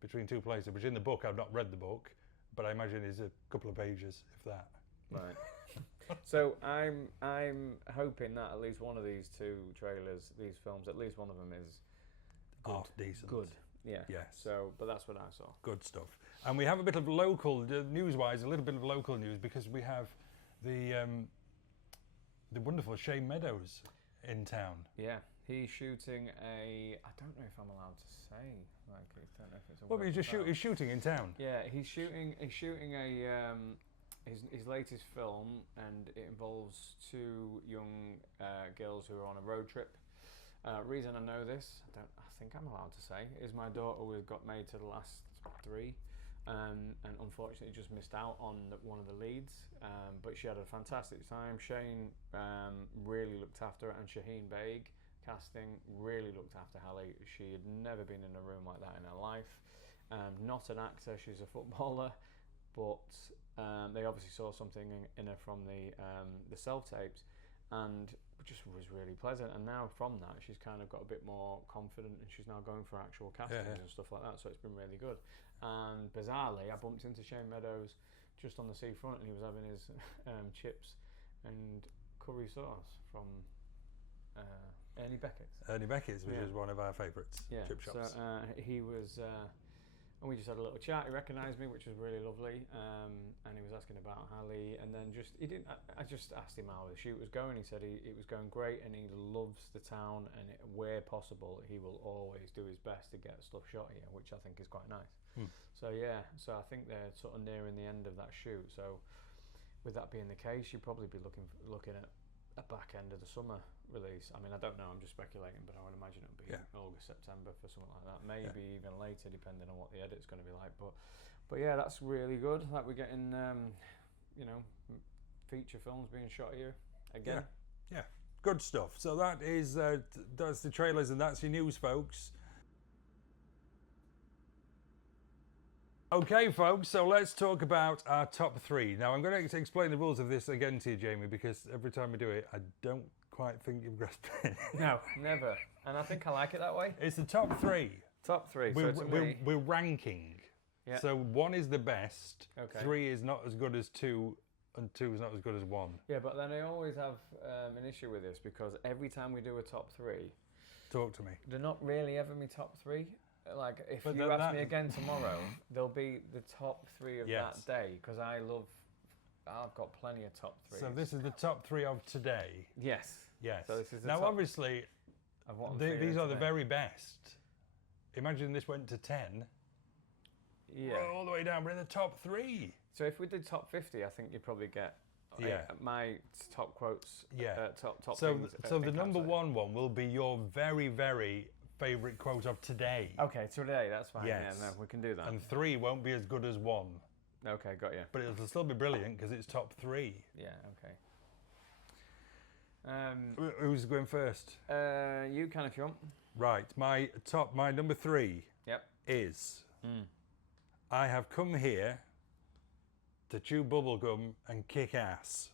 between two places, which in the book, I've not read the book, but I imagine is a couple of pages, if that. Right. So I'm hoping that at least one of these two trailers, these films, at least one of them is good. Decent. Good. Yeah. Yes. So, but that's what I saw. Good stuff. And we have a bit of local, news-wise, a little bit of local news because we have the wonderful Shane Meadows in town. Yeah. He's shooting a. I don't know if I'm allowed to say. Like, I don't know if it's a. Well, he's shooting in town. Yeah, he's shooting a his latest film, and it involves two young girls who are on a road trip. Reason I know this, I think I'm allowed to say, is my daughter got made to the last three, and unfortunately just missed out on one of the leads. But she had a fantastic time. Shane really looked after her, and Shaheen Baig, casting, really looked after Hallie. She had never been in a room like that in her life. Not an actor, she's a footballer, but they obviously saw something in her from the self-tapes, and just was really pleasant. And now from that, she's kind of got a bit more confident, and she's now going for actual castings and stuff like that, so it's been really good. And bizarrely, I bumped into Shane Meadows just on the seafront, and he was having his chips and curry sauce from Ernie Beckett's. Ernie Beckett's, which is one of our favourites, chip shops. So he was, and we just had a little chat. He recognised me, which was really lovely, and he was asking about Hallie, and then he didn't. I just asked him how the shoot was going. He said it was going great, and he loves the town, and where possible, he will always do his best to get stuff shot here, which I think is quite nice. So so I think they're sort of nearing the end of that shoot. So with that being the case, you'd probably be looking at a back end of the summer release. I mean, I don't know, I'm just speculating, but I would imagine it would be August, September for something like that. Maybe even later, depending on what the edit's going to be like. But yeah, that's really good. Like we're getting, feature films being shot here again. Yeah, good stuff. So that is that's the trailers, and that's your news, folks. Okay, folks, so let's talk about our top three. Now, I'm going to explain the rules of this again to you, Jamie, because every time we do it, I don't quite think you've grasped it. No, never. And I think I like it that way. It's the top three. Top three. We're ranking. Yeah. So 1 is the best, Okay. 3 is not as good as 2, and 2 is not as good as 1. Yeah, but then I always have an issue with this, because every time we do a top three, Talk to me. they're not really ever my top three. Like, if But you ask me again tomorrow, they'll be the top three of that day, because I've got plenty of top threes. So this is the top 3 of today. Yes. Yes. So this is the now, top obviously, of what I'm these feeling are the today. very best. Imagine this went to 10. Yeah. We're all the way down. We're in the top 3. So if we did top 50, I think you'd probably get my top quotes. Top So, things. so the number one will be your very, very favourite quote of today. Okay, today, that's fine. Yes. Yeah, no, we can do that. And 3 won't be as good as 1. Okay, got you. But it'll still be brilliant because it's top 3. Yeah, okay. Who's going first? You can if you want. Right, my number 3 is I have come here to chew bubblegum and kick ass.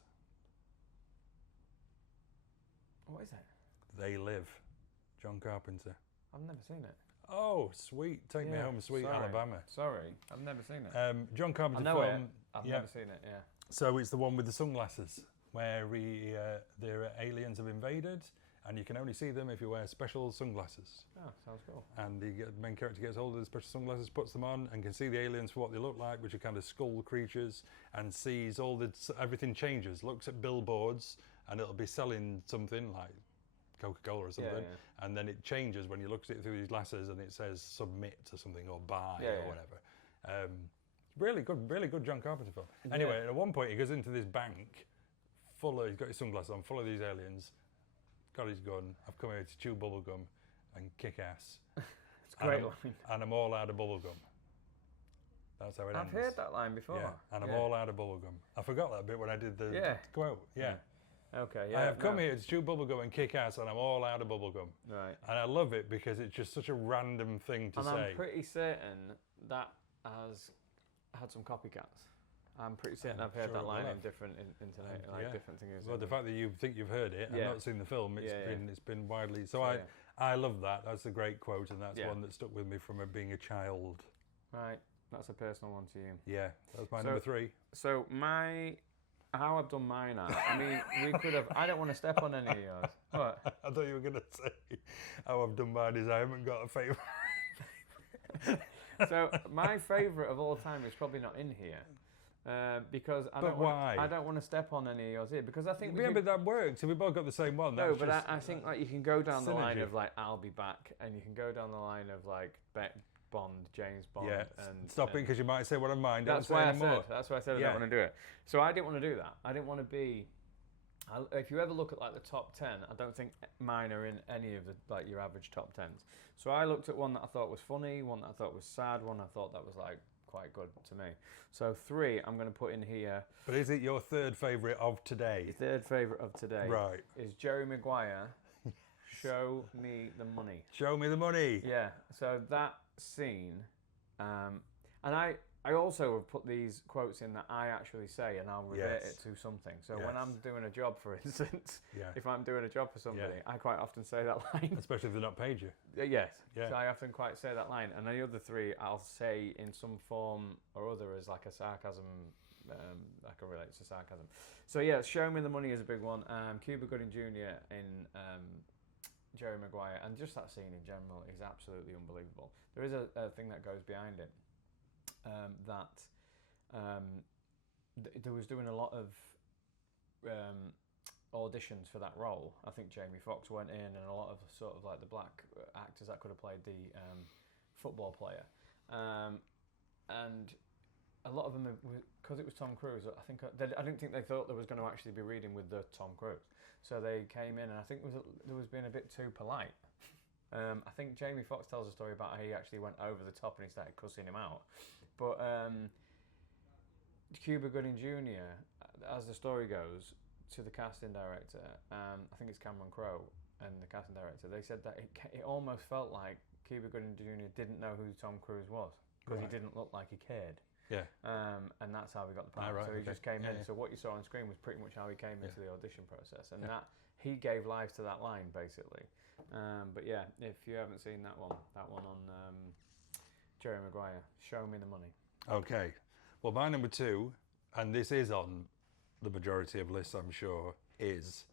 What is it? They Live. John Carpenter. I've never seen it. Oh, sweet. Take me home, sweet Alabama. Sorry, I've never seen it. John Carpenter I know film. it. I've never seen it, yeah. So it's the one with the sunglasses where their aliens have invaded, and you can only see them if you wear special sunglasses. Oh, sounds cool. And the main character gets hold of the special sunglasses, puts them on, and can see the aliens for what they look like, which are kind of skull creatures, and sees everything changes. Looks at billboards, and it'll be selling something like Coca-Cola or something, and then it changes when you look at it through these glasses, and it says submit to something or buy or whatever. Really good John Carpenter film. Anyway, at one point he goes into this bank he's got his sunglasses on, full of these aliens, got his gun. I've come here to chew bubblegum and kick ass. It's a great line. And I'm all out of bubblegum. That's how it ends. I've heard that line before. Yeah, and I'm all out of bubblegum. I forgot that bit when I did the quote. Yeah. Okay, yeah. I have come here to chew bubblegum and kick ass, and I'm all out of bubblegum. Right. And I love it because it's just such a random thing to say. And I'm pretty certain that has had some copycats. I'm pretty certain I've heard that line in different internet, different things. Well, the fact that you think you've heard it and not seen the film, it's been widely. So I love that. That's a great quote, and that's one that stuck with me from being a child. Right. That's a personal one to you. Yeah, that was my number 3. So how I've done mine out. I mean, we could have. I don't want to step on any of yours. What? I thought you were going to say how I've done mine is I haven't got a favourite. So my favourite of all time is probably not in here. Because I don't want to step on any of yours here because I think but that works. So we both got the same one. No, but I think like you can go down the line of like I'll be back, and you can go down the line of like Bond, James Bond. Yeah. And stop it because you might say what I'm mine. That's why I said I don't want to do it. So I didn't want to do that. I didn't want to be. If you ever look at like the top 10, I don't think mine are in any of the like your average top 10s. So I looked at one that I thought was funny, one that I thought was sad, one I thought that was like quite good to me. So 3 I'm going to put in here. But is it your third favourite of today? Third favourite of today. Right. Is Jerry Maguire. Show me the money. Show me the money. Yeah. So that scene, and I also have put these quotes in that I actually say, and I'll revert it to something. So when I'm doing a job, for instance, if I'm doing a job for somebody, I quite often say that line. Especially if they're not paid you. Yes. Yeah. So I often quite say that line, and the other 3 I'll say in some form or other as like a sarcasm. I can relate to sarcasm. So yeah, show me the money is a big one. Cuba Gooding Jr. in Jerry Maguire, and just that scene in general is absolutely unbelievable. There is a thing that goes behind it. There was doing a lot of auditions for that role. I think Jamie Foxx went in, and a lot of sort of like the black actors that could have played the football player, and a lot of them, because it was Tom Cruise. I didn't think they thought there was going to actually be reading with the Tom Cruise, so they came in, and I think there was being a bit too polite. I think Jamie Foxx tells a story about how he actually went over the top and he started cussing him out. But Cuba Gooding Jr., as the story goes, to the casting director, I think it's Cameron Crowe and the casting director, they said that it almost felt like Cuba Gooding Jr. didn't know who Tom Cruise was because he didn't look like he cared. Yeah. And that's how we got the part. So he just came in. So what you saw on screen was pretty much how he came into the audition process, and that he gave life to that line basically. But yeah, if you haven't seen that one on Jerry Maguire, show me the money. Okay. Well, my number 2, and this is on the majority of lists, I'm sure, is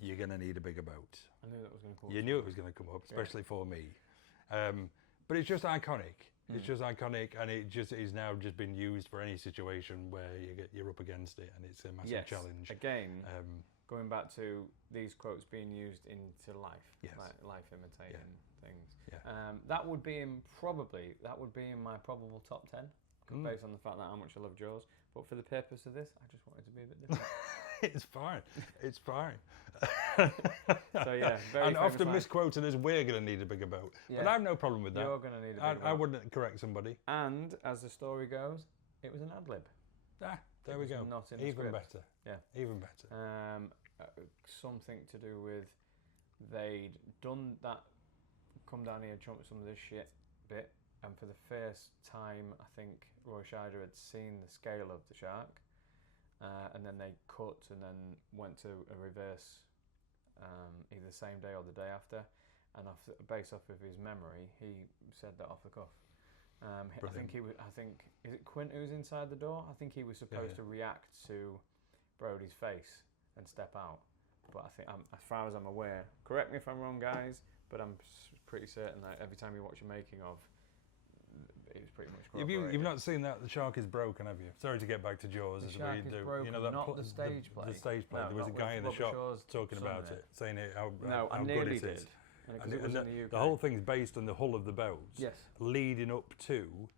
You're Gonna Need a Bigger Boat. I knew that was going to come up. You knew it was going to come up, especially for me. But it's just iconic. It's just iconic, and it just is now just been used for any situation where you're up against it, and it's a massive challenge. Again, going back to these quotes being used into life, like life imitating things. Yeah. That would be in my probable top 10, based on the fact that how much I love Jaws. But for the purpose of this, I just wanted to be a bit different. It's fine. It's fine. So yeah, and often misquoted as "we're going to need a bigger boat," but I have no problem with that. You're going to need a bigger boat. I wouldn't correct somebody. And as the story goes, it was an ad lib. There we go. Not in the Even script. better. Yeah. Even better. Something to do with they'd done that. Come down here and chump some of this shit bit, and for the first time, I think Roy Scheider had seen the scale of the shark. And then they cut and then went to a reverse, either the same day or the day after. And based off of his memory, he said that off the cuff. I think is it Quint who's inside the door? I think he was supposed to react to Brody's face and step out. But I think, as far as I'm aware, correct me if I'm wrong, guys, but I'm pretty certain that every time you watch a making of, it's pretty much corroborated. You've not seen that The Shark is Broken, have you? Sorry to get back to Jaws. The Shark is Broken, you know, that not the stage play. The stage play. No, there was a guy in the shop talking about it, saying how good it is. And the whole thing's based on the hull of the boat, leading up to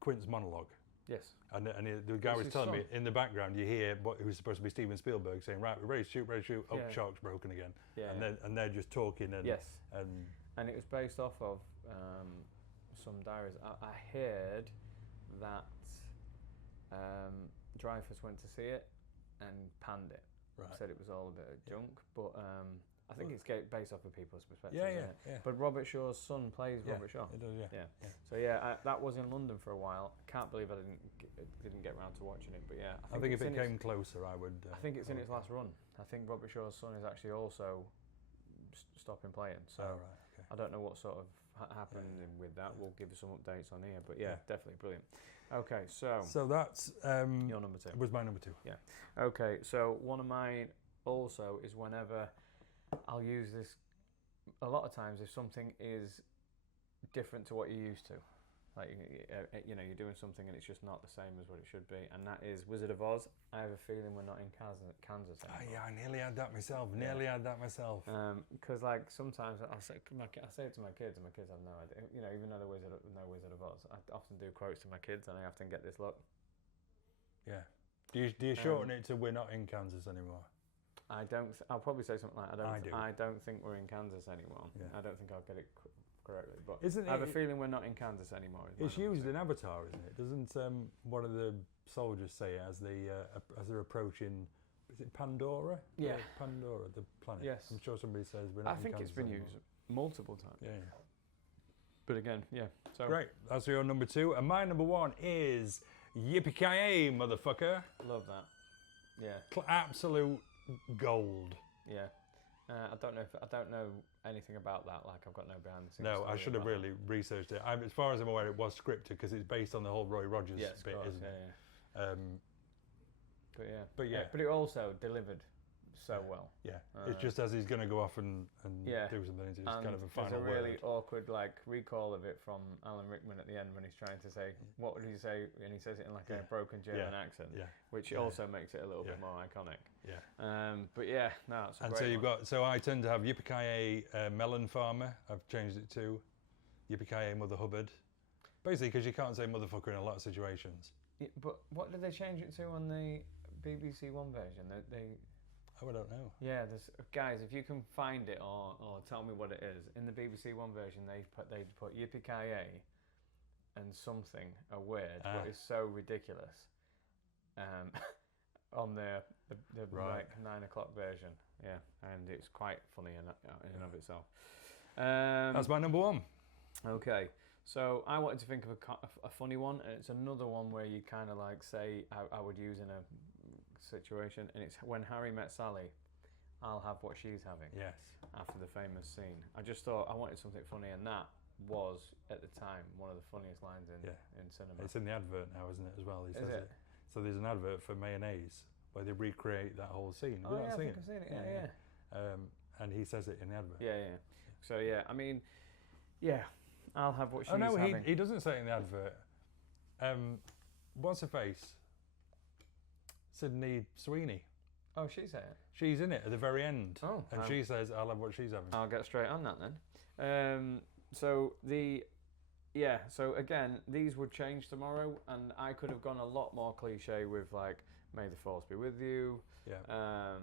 Quint's monologue. Yes. And the guy It's was his telling me son. in the background, you hear what it was supposed to be Steven Spielberg saying, "Right, we're ready to shoot, ready to shoot." Oh, Yeah. shark's broken again. Yeah. And they're just talking and Yes. and And it was based off of some diaries. I heard that Dreyfus went to see it and panned it. right. Said it was all a bit of junk, but I think it's based off of people's perspectives. Yeah, isn't it? yeah. But Robert Shaw's son plays Yeah, Robert Shaw. It does, yeah. Yeah. So yeah, that was in London for a while. I can't believe I didn't get around to watching it, but yeah. I think if it's it came closer, I would. I think it's in its last run. I think Robert Shaw's son is actually also stopping playing. So Oh, right. Okay. I don't know what sort of happened with that. We'll give you some updates on here, but yeah, definitely brilliant. Okay, so that's your number 2 was my number 2. Okay, so one of mine also is whenever I'll use this a lot of times if something is different to what you're used to, like you're doing something and it's just not the same as what it should be, and that is Wizard of Oz. I have a feeling we're not in Kansas anymore. Yeah, I nearly had that myself. Because like sometimes I say it to my kids, and my kids have no idea. Even though Wizard of Oz, I often do quotes to my kids, and I often get this look. Yeah. Do you shorten it to "We're not in Kansas anymore"? I don't. I'll probably say something like I don't think we're in Kansas anymore. Yeah. I don't think I'll get it correctly, but Isn't I have it? a feeling we're not in Kansas anymore. It's used in Avatar, isn't it? Doesn't one of the soldiers say it as they're approaching? Is it Pandora? Yeah. Pandora, the planet. Yes. I'm sure somebody says we're not. I think in it's Kansas been anymore. used multiple times. Yeah. But again, yeah. So Great. That's your number 2, and my number 1 is Yippee-ki-yay, motherfucker! love that. Yeah. Absolute gold. Yeah. I don't know anything about that. Like I've got no behind the scenes. No, I story should have about really researched it. As far as I'm aware, it was scripted because it's based on the whole Roy Rogers that. Yes, of bit, course, isn't it? yeah. But yeah. But it also delivered so well. Yeah, it's just as he's going to go off and Yeah. do something, it's And kind of a final there's a really word. awkward recall of it from Alan Rickman at the end when he's trying to say, what would he say? And he says it in a broken German accent, which also makes it a little bit more iconic. Yeah. But yeah, no, it's a And great so you've one. got, so I tend to have Yippee-ki-yay Melon Farmer. I've changed it to Yippee-ki-yay Mother Hubbard. Basically, because you can't say motherfucker in a lot of situations. Yeah, but what did they change it to on the BBC One version? They Oh, I don't know. Yeah, there's guys. If you can find it or tell me what it is, in the BBC One version they put yippee-ki-yay and something a word, but it's so ridiculous. On the Right. 9 o'clock version, yeah, and it's quite funny in and of itself. That's my number 1. Okay, so I wanted to think of a funny one, and it's another one where you kind of say I would use in a situation, and it's When Harry Met Sally, I'll have what she's having. Yes. After the famous scene, I just thought I wanted something funny, and that was at the time one of the funniest lines in cinema. It's in the advert now, isn't it, as well? He Is says it? So there's an advert for mayonnaise where they recreate that whole scene. Have you not I seen think I've seen it. Yeah. And he says it in the advert. Yeah. So yeah, I mean, yeah, I'll have what she's Oh no, having. he doesn't say it in the advert. What's her face? Sydney Sweeney. Oh, she said it. She's in it at the very end. Oh, and she says, "I'll have what she's having." I'll get straight on that then. So again, these would change tomorrow, and I could have gone a lot more cliche with "May the Force be with you." Yeah.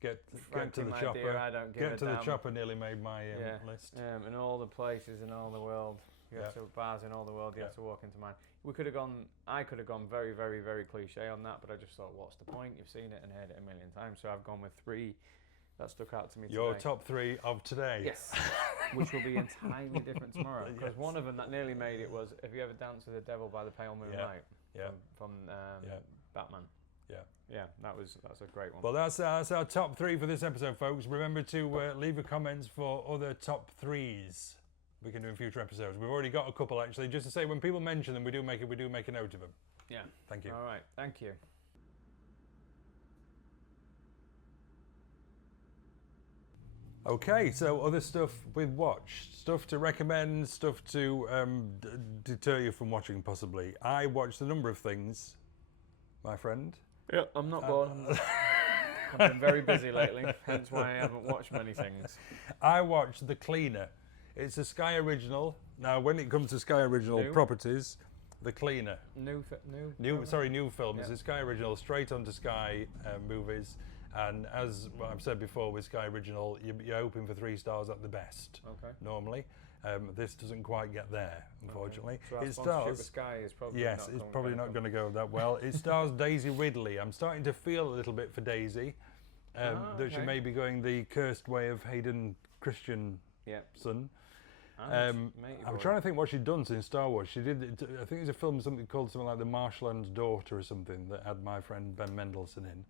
Get to Frankie, the my chopper. dear, I don't give Get a to the damn. chopper. Nearly made my list. And all the places in all the world. You have to bars in all the world. You have to walk into mine. We could have gone. I could have gone very, very, very cliche on that, but I just thought, what's the point? You've seen it and heard it a million times. So I've gone with 3 that stuck out to me. Your today. top 3 of today. Yes, which will be entirely different tomorrow. Because one of them that nearly made it was "Have you ever danced with the devil by the pale moonlight?" From Batman. Yeah, that's a great one. Well, that's our top 3 for this episode, folks. Remember to leave a comments for other top 3s we can do in future episodes. We've already got a couple, actually. Just to say, when people mention them, we do make a note of them. Yeah. Thank you. All right. Thank you. Okay, so other stuff we've watched, stuff to recommend, stuff to deter you from watching, possibly. I watched a number of things, my friend. Yeah, I'm not bored. I've been very busy lately, hence why I haven't watched many things. I watched The Cleaner. It's a Sky original. Now, when it comes to Sky original properties, The Cleaner. New New film. Yeah. It's a Sky original, straight onto Sky movies. And as I've said before, with Sky Original, you're hoping for 3 stars at the best. Okay. Normally, this doesn't quite get there, unfortunately. Okay. So It sponsorship stars. with Sky is probably Yes, not it's gonna probably go. not going to go that well. It stars Daisy Ridley. I'm starting to feel a little bit for Daisy. That she okay. may be going the cursed way of Hayden Christensen. Yeah. I'm trying to think what she'd done since Star Wars. She did, I think there's a film called something like The Marshland's Daughter or something that had my friend Ben Mendelsohn in,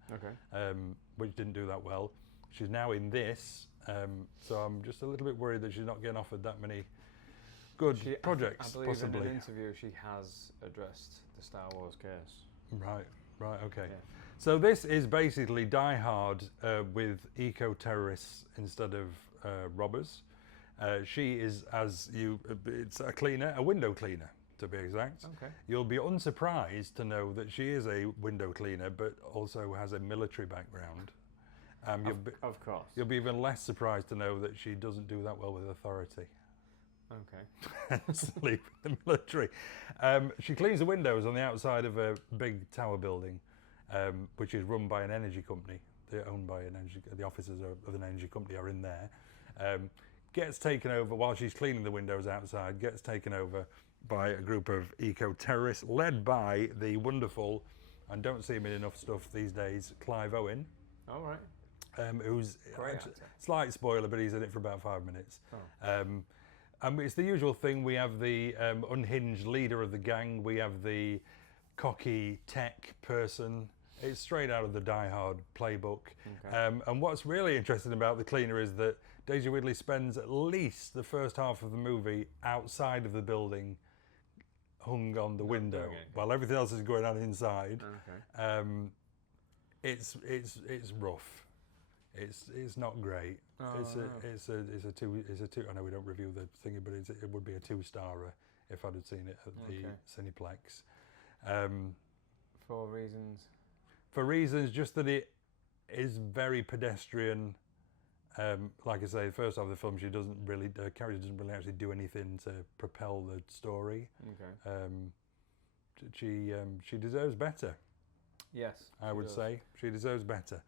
which didn't do that well. She's now in this, so I'm just a little bit worried that she's not getting offered that many good projects. I believe possibly. in an interview she has addressed the Star Wars case. Right, okay. Yeah. So this is basically Die Hard with eco-terrorists instead of robbers. She is, it's a cleaner, a window cleaner to be exact. Okay. You'll be unsurprised to know that she is a window cleaner, but also has a military background. Of course. You'll be even less surprised to know that she doesn't do that well with authority. Okay. Sleep in the military. She cleans the windows on the outside of a big tower building, which is run by an energy company. They're owned by an energy. The officers of an energy company are in there. Gets taken over while she's cleaning the windows outside. Gets taken over by a group of eco-terrorists led by the wonderful, and don't see him in enough stuff these days, Clive Owen. All right. Who's Great actor. Slight spoiler, but he's in it for about 5 minutes. Oh. It's the usual thing. We have the unhinged leader of the gang. We have the cocky tech person. It's straight out of the Die Hard playbook. Okay. And what's really interesting about The Cleaner is that Daisy Ridley spends at least the first half of the movie outside of the building, hung on the window, while everything else is going on inside. Okay. It's rough. It's not great. Oh, it's a two. I know we don't review the thingy, but it would be a 2-starer if I'd have seen it at the Cineplex. For reasons. For reasons just that it is very pedestrian. Like I say, the first half of the film, the character doesn't really actually do anything to propel the story. Okay. She deserves better. Yes. I would say she deserves better.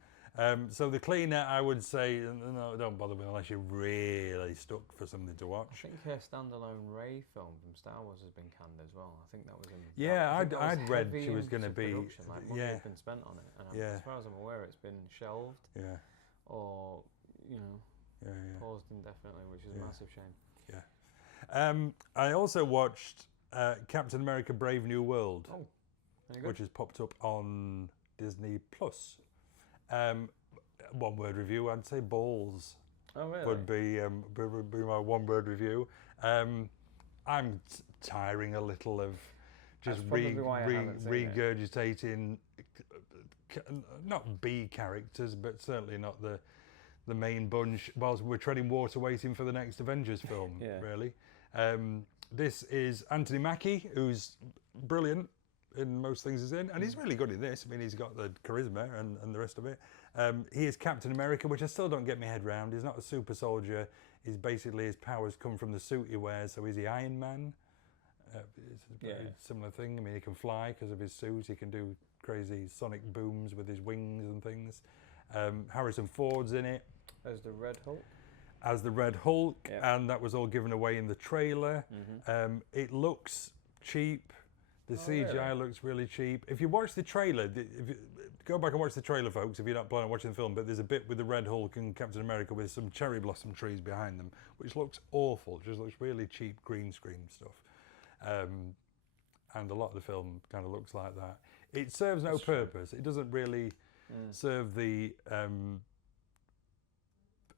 So The Cleaner, I would say, no, don't bother with unless you're really stuck for something to watch. I think her standalone Rey film from Star Wars has been canned as well. I think that was in. Yeah, that was I'd read heavy she was into going to be. production, like money had been spent on it, and Yeah. as far as I'm aware, it's been shelved Yeah. or Yeah. paused indefinitely, which is a massive shame. Yeah. I also watched Captain America: Brave New World, which has popped up on Disney Plus. One word review, I'd say balls. Oh, really? Would be my one word review. I'm tiring a little of just regurgitating, not B characters, but certainly not the main bunch, whilst we're treading water waiting for the next Avengers film, really. This is Anthony Mackie, who's brilliant in most things he's in, and he's really good in this. I mean, he's got the charisma and the rest of it. He is Captain America, which I still don't get my head around. He's not a super soldier. He's basically, his powers come from the suit he wears, so is he Iron Man? It's a very similar thing. I mean, he can fly because of his suit. He can do crazy sonic booms with his wings and things. Harrison Ford's in it. As the Red Hulk? As the Red Hulk, and that was all given away in the trailer. It looks cheap. The CGI looks really cheap. If you watch the trailer, go back and watch the trailer, folks, if you're not planning on watching the film, but there's a bit with the Red Hulk and Captain America with some cherry blossom trees behind them, which looks awful. It just looks really cheap green screen stuff. And a lot of the film kind of looks like that. It serves no purpose. It doesn't really serve the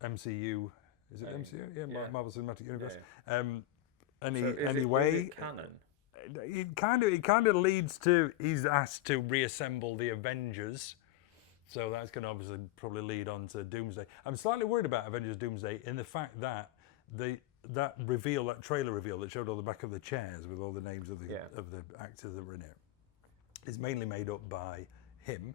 MCU. Is it MCU? Yeah, Marvel Cinematic Universe. Anyway, is it canon? It kind of leads to, he's asked to reassemble the Avengers, so that's going to obviously probably lead on to Doomsday. I'm slightly worried about Avengers Doomsday in the fact that that trailer reveal that showed all the back of the chairs with all the names of the actors that were in it is mainly made up by him,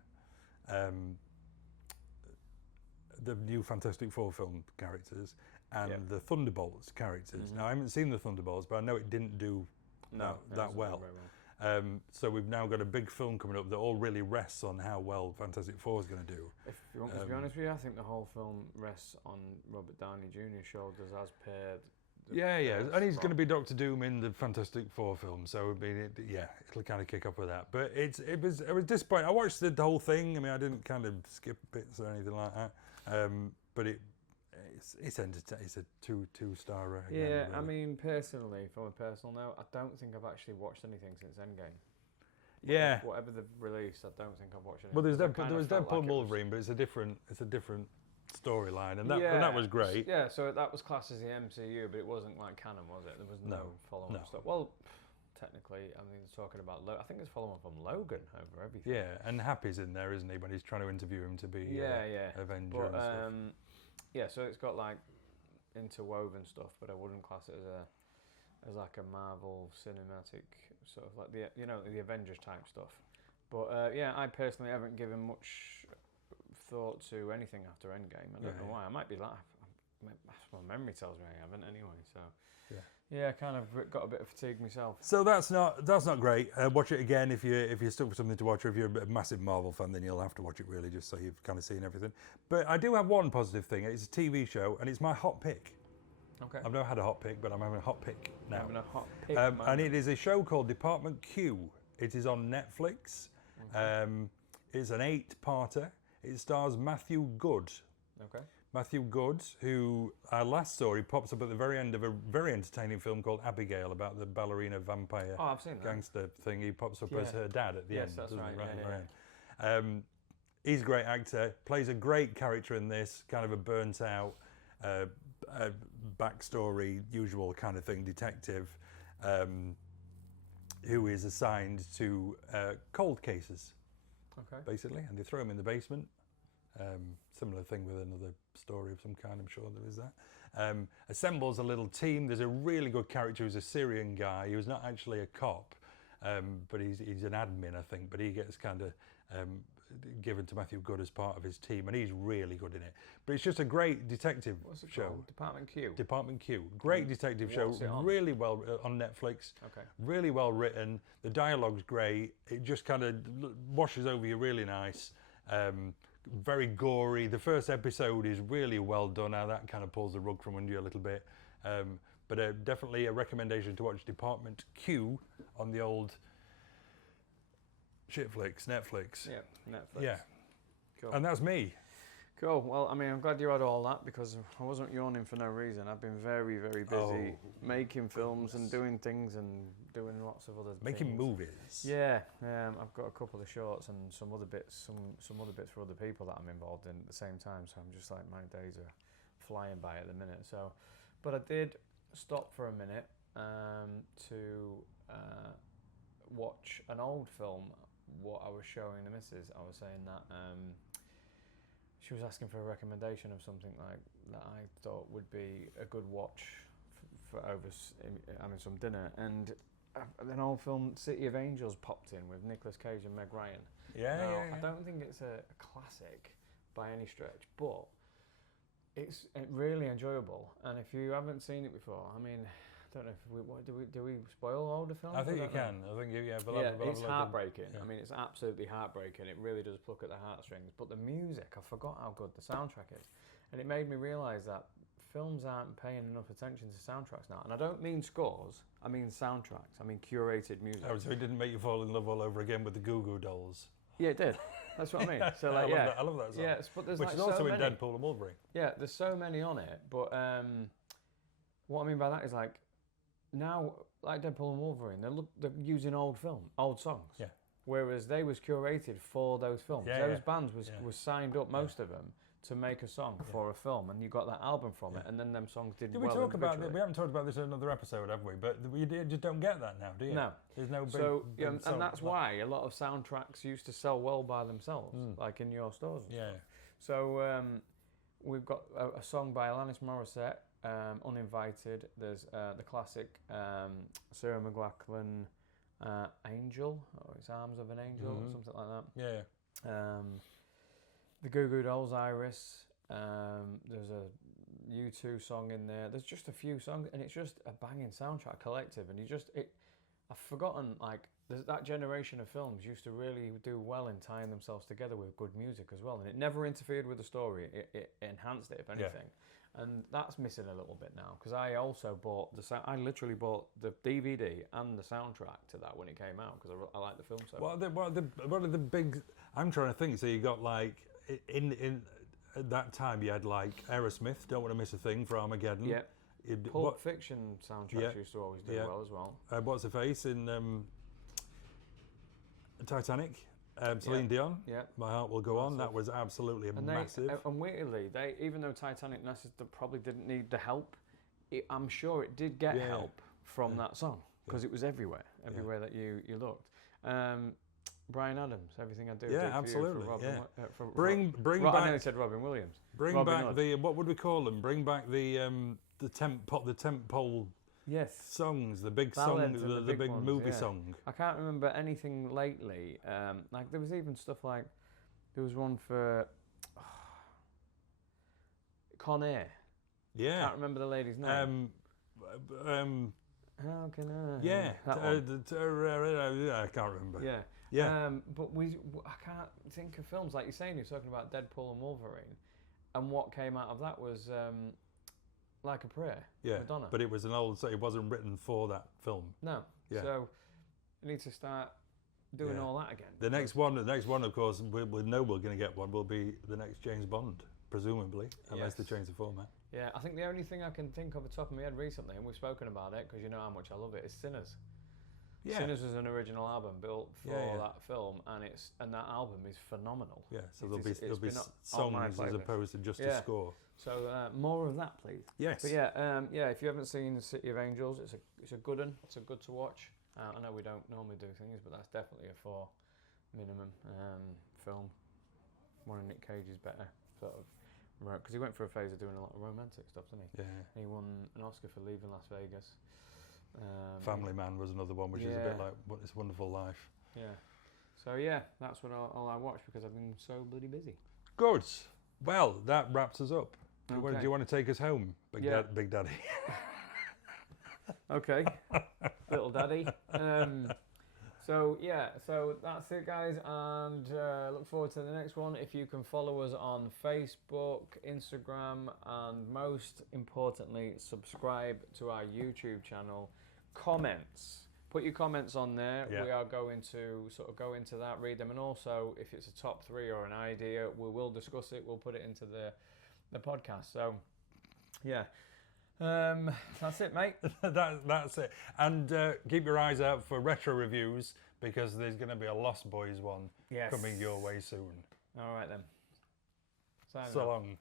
the new Fantastic Four film characters, and the Thunderbolts characters. Now, I haven't seen the Thunderbolts, but I know it didn't do that well. So we've now got a big film coming up that all really rests on how well Fantastic Four is going to do. If you want me to be honest with you, I think the whole film rests on Robert Downey Jr.'s shoulders as per. Yeah, and he's going to be Doctor Doom in the Fantastic Four film, so I mean, it'll kind of kick up with that. But it was disappointing. I watched the whole thing. I mean, I didn't kind of skip bits or anything like that. But it's entertaining. It's a two-star. Yeah, really. I mean, personally, from a personal note, I don't think I've actually watched anything since Endgame. Yeah. Whatever they've released, I don't think I've watched anything. Well, there was Deadpool and Wolverine, but it's a different storyline, and that was great. Yeah, so that was classed as the MCU, but it wasn't like canon, was it? There was no follow-on stuff. Well, technically, I mean, it's talking about. I think it's follow-on from Logan over everything. Yeah, and Happy's in there, isn't he? When he's trying to interview him to be Avenger but, and stuff. Yeah, so it's got like interwoven stuff, but I wouldn't class it as like a Marvel cinematic sort of like the Avengers type stuff. But yeah, I personally haven't given much thought to anything after Endgame. I don't know why. I might be like, my memory tells me I haven't anyway. So yeah, kind of got a bit of fatigue myself. So that's not great. Watch it again if you're stuck for something to watch, or if you're a massive Marvel fan, then you'll have to watch it really, just so you've kind of seen everything. But I do have one positive thing. It's a TV show, and it's my hot pick. Okay. I've never had a hot pick, but I'm having a hot pick now. Having a hot pick, and it is a show called Department Q. It is on Netflix. Okay. It's an 8-parter. It stars Matthew Good. Okay. Matthew Good, who I last saw, he pops up at the very end of a very entertaining film called Abigail about the ballerina vampire I've seen that. Gangster thing. He pops up as her dad at the end. Yes, that's right. He's a great actor, plays a great character in this, kind of a burnt out, backstory, usual kind of thing, detective, who is assigned to cold cases, basically, and they throw him in the basement. Similar thing with another story of some kind, I'm sure there is that. Assembles a little team. There's a really good character who's a Syrian guy who's not actually a cop, but he's an admin, I think, but he gets kind of given to Matthew Good as part of his team, and he's really good in it. But it's just a great detective show. Called? Department Q. Department Q. Great detective show. Really well on Netflix. Okay. Really well written. The dialogue's great. It just kind of washes over you really nice. Very gory. The first episode is really well done. Now that kind of pulls the rug from under you a little bit. But definitely a recommendation to watch Department Q on the old Shitflix, Netflix. Yeah, Netflix. Yeah. Cool. And that's me. Cool. Well, I mean, I'm glad you had all that because I wasn't yawning for no reason. I've been very, very busy making films and doing things and doing lots of other making things. Movies. Yeah, I've got a couple of shorts and some other bits, some other bits for other people that I'm involved in at the same time. So I'm just like, my days are flying by at the minute. So, but I did stop for a minute to watch an old film. What I was showing the missus, I was saying that she was asking for a recommendation of something like that I thought would be a good watch for over having some dinner, and an old film, City of Angels, popped in with Nicolas Cage and Meg Ryan. Yeah. I don't think it's a classic by any stretch, but it's really enjoyable. And if you haven't seen it before, I mean, I don't know if do we spoil older films? I think you can. I think it's heartbreaking. I mean, it's absolutely heartbreaking. It really does pluck at the heartstrings. But the music, I forgot how good the soundtrack is, and it made me realise that films aren't paying enough attention to soundtracks now. And I don't mean scores. I mean soundtracks. I mean curated music. Oh, so it didn't make you fall in love all over again with the Goo Goo Dolls? Yeah, it did. That's what I mean. So like, I love that song. Yeah, but there's which like is also so in many. Deadpool and Wolverine. Yeah, there's so many on it. But what I mean by that is like, now, like Deadpool and Wolverine, they're using old songs. Yeah. Whereas they was curated for those films. Those bands was signed up, most of them, to make a song for a film, and you got that album from it, and then them songs did well. Did we talk about it? We haven't talked about this in another episode, have we? But you just don't get that now, do you? No. There's no big... So, and that's why a lot of soundtracks used to sell well by themselves, like in your stores. Yeah. So we've got a song by Alanis Morissette, Uninvited. There's the classic Sarah McLachlan Angel, or It's Arms of an Angel, or something like that. Yeah. The Goo Goo Dolls, Iris. There's a U2 song in there. There's just a few songs, and it's just a banging soundtrack collective. And I've forgotten, like, that generation of films used to really do well in tying themselves together with good music as well, and it never interfered with the story. It enhanced it, if anything. And that's missing a little bit now, because I also bought I literally bought the DVD and the soundtrack to that when it came out, because I like the film so much. What are the big? I'm trying to think. So you got like in at that time you had like Aerosmith, Don't Want to Miss a Thing for Armageddon. Yeah. Pulp Fiction soundtracks used to always do well as well. What's the face in Titanic? Celine Dion. Yeah. My Heart Will Go On. That was absolutely massive. And weirdly, even though Titanic probably didn't need the help, I'm sure it did get help from that song, because it was everywhere that you looked. Brian Adams, Everything I Do. Yeah, absolutely. Bring back. I nearly said Robin Williams. Bring Robin back Hood. the what would we call them? Bring back the temp pole. Yes. Songs, the big Ballads song, and the big ones, movie song. I can't remember anything lately. Like there was even stuff like there was one for Con Air. Yeah. I can't remember the lady's name. How can I? Yeah. That one. I can't remember. Yeah. Yeah. But I can't think of films like you're saying. You're talking about Deadpool and Wolverine, and what came out of that was Like a Prayer. Yeah. Madonna. But it was an old, so it wasn't written for that film. No. Yeah. So you need to start doing all that again. The next one, of course, we know we're going to get one. Will be the next James Bond, presumably, unless they change the format. Yeah, I think the only thing I can think of off the top of my head recently, and we've spoken about it because you know how much I love it, is Sinners. Yeah. Sinners was an original album built for that film, and that album is phenomenal. Yeah, so there'll be songs as opposed to just a score. So more of that, please. Yes. But if you haven't seen City of Angels, it's a good one. It's a good to watch. I know we don't normally do things, but that's definitely a 4 minimum film. One of Nick Cage's better sort of. Because he went through a phase of doing a lot of romantic stuff, didn't he? Yeah. He won an Oscar for Leaving Las Vegas. Family Man was another one, which is a bit like It's a Wonderful Life. Yeah. So that's what all I watched because I've been so bloody busy. Good. Well, that wraps us up. Okay. Do you want to take us home, Big Daddy? Okay, little daddy. So that's it, guys, and look forward to the next one. If you can follow us on Facebook, Instagram, and most importantly, subscribe to our YouTube channel. Comments. Put your comments on there. Yeah. We are going to sort of go into that, read them, and also if it's a top 3 or an idea, we will discuss it. We'll put it into the podcast. So, yeah. That's it, mate. That's it. And keep your eyes out for retro reviews because there's going to be a Lost Boys one coming your way soon. All right then. So long.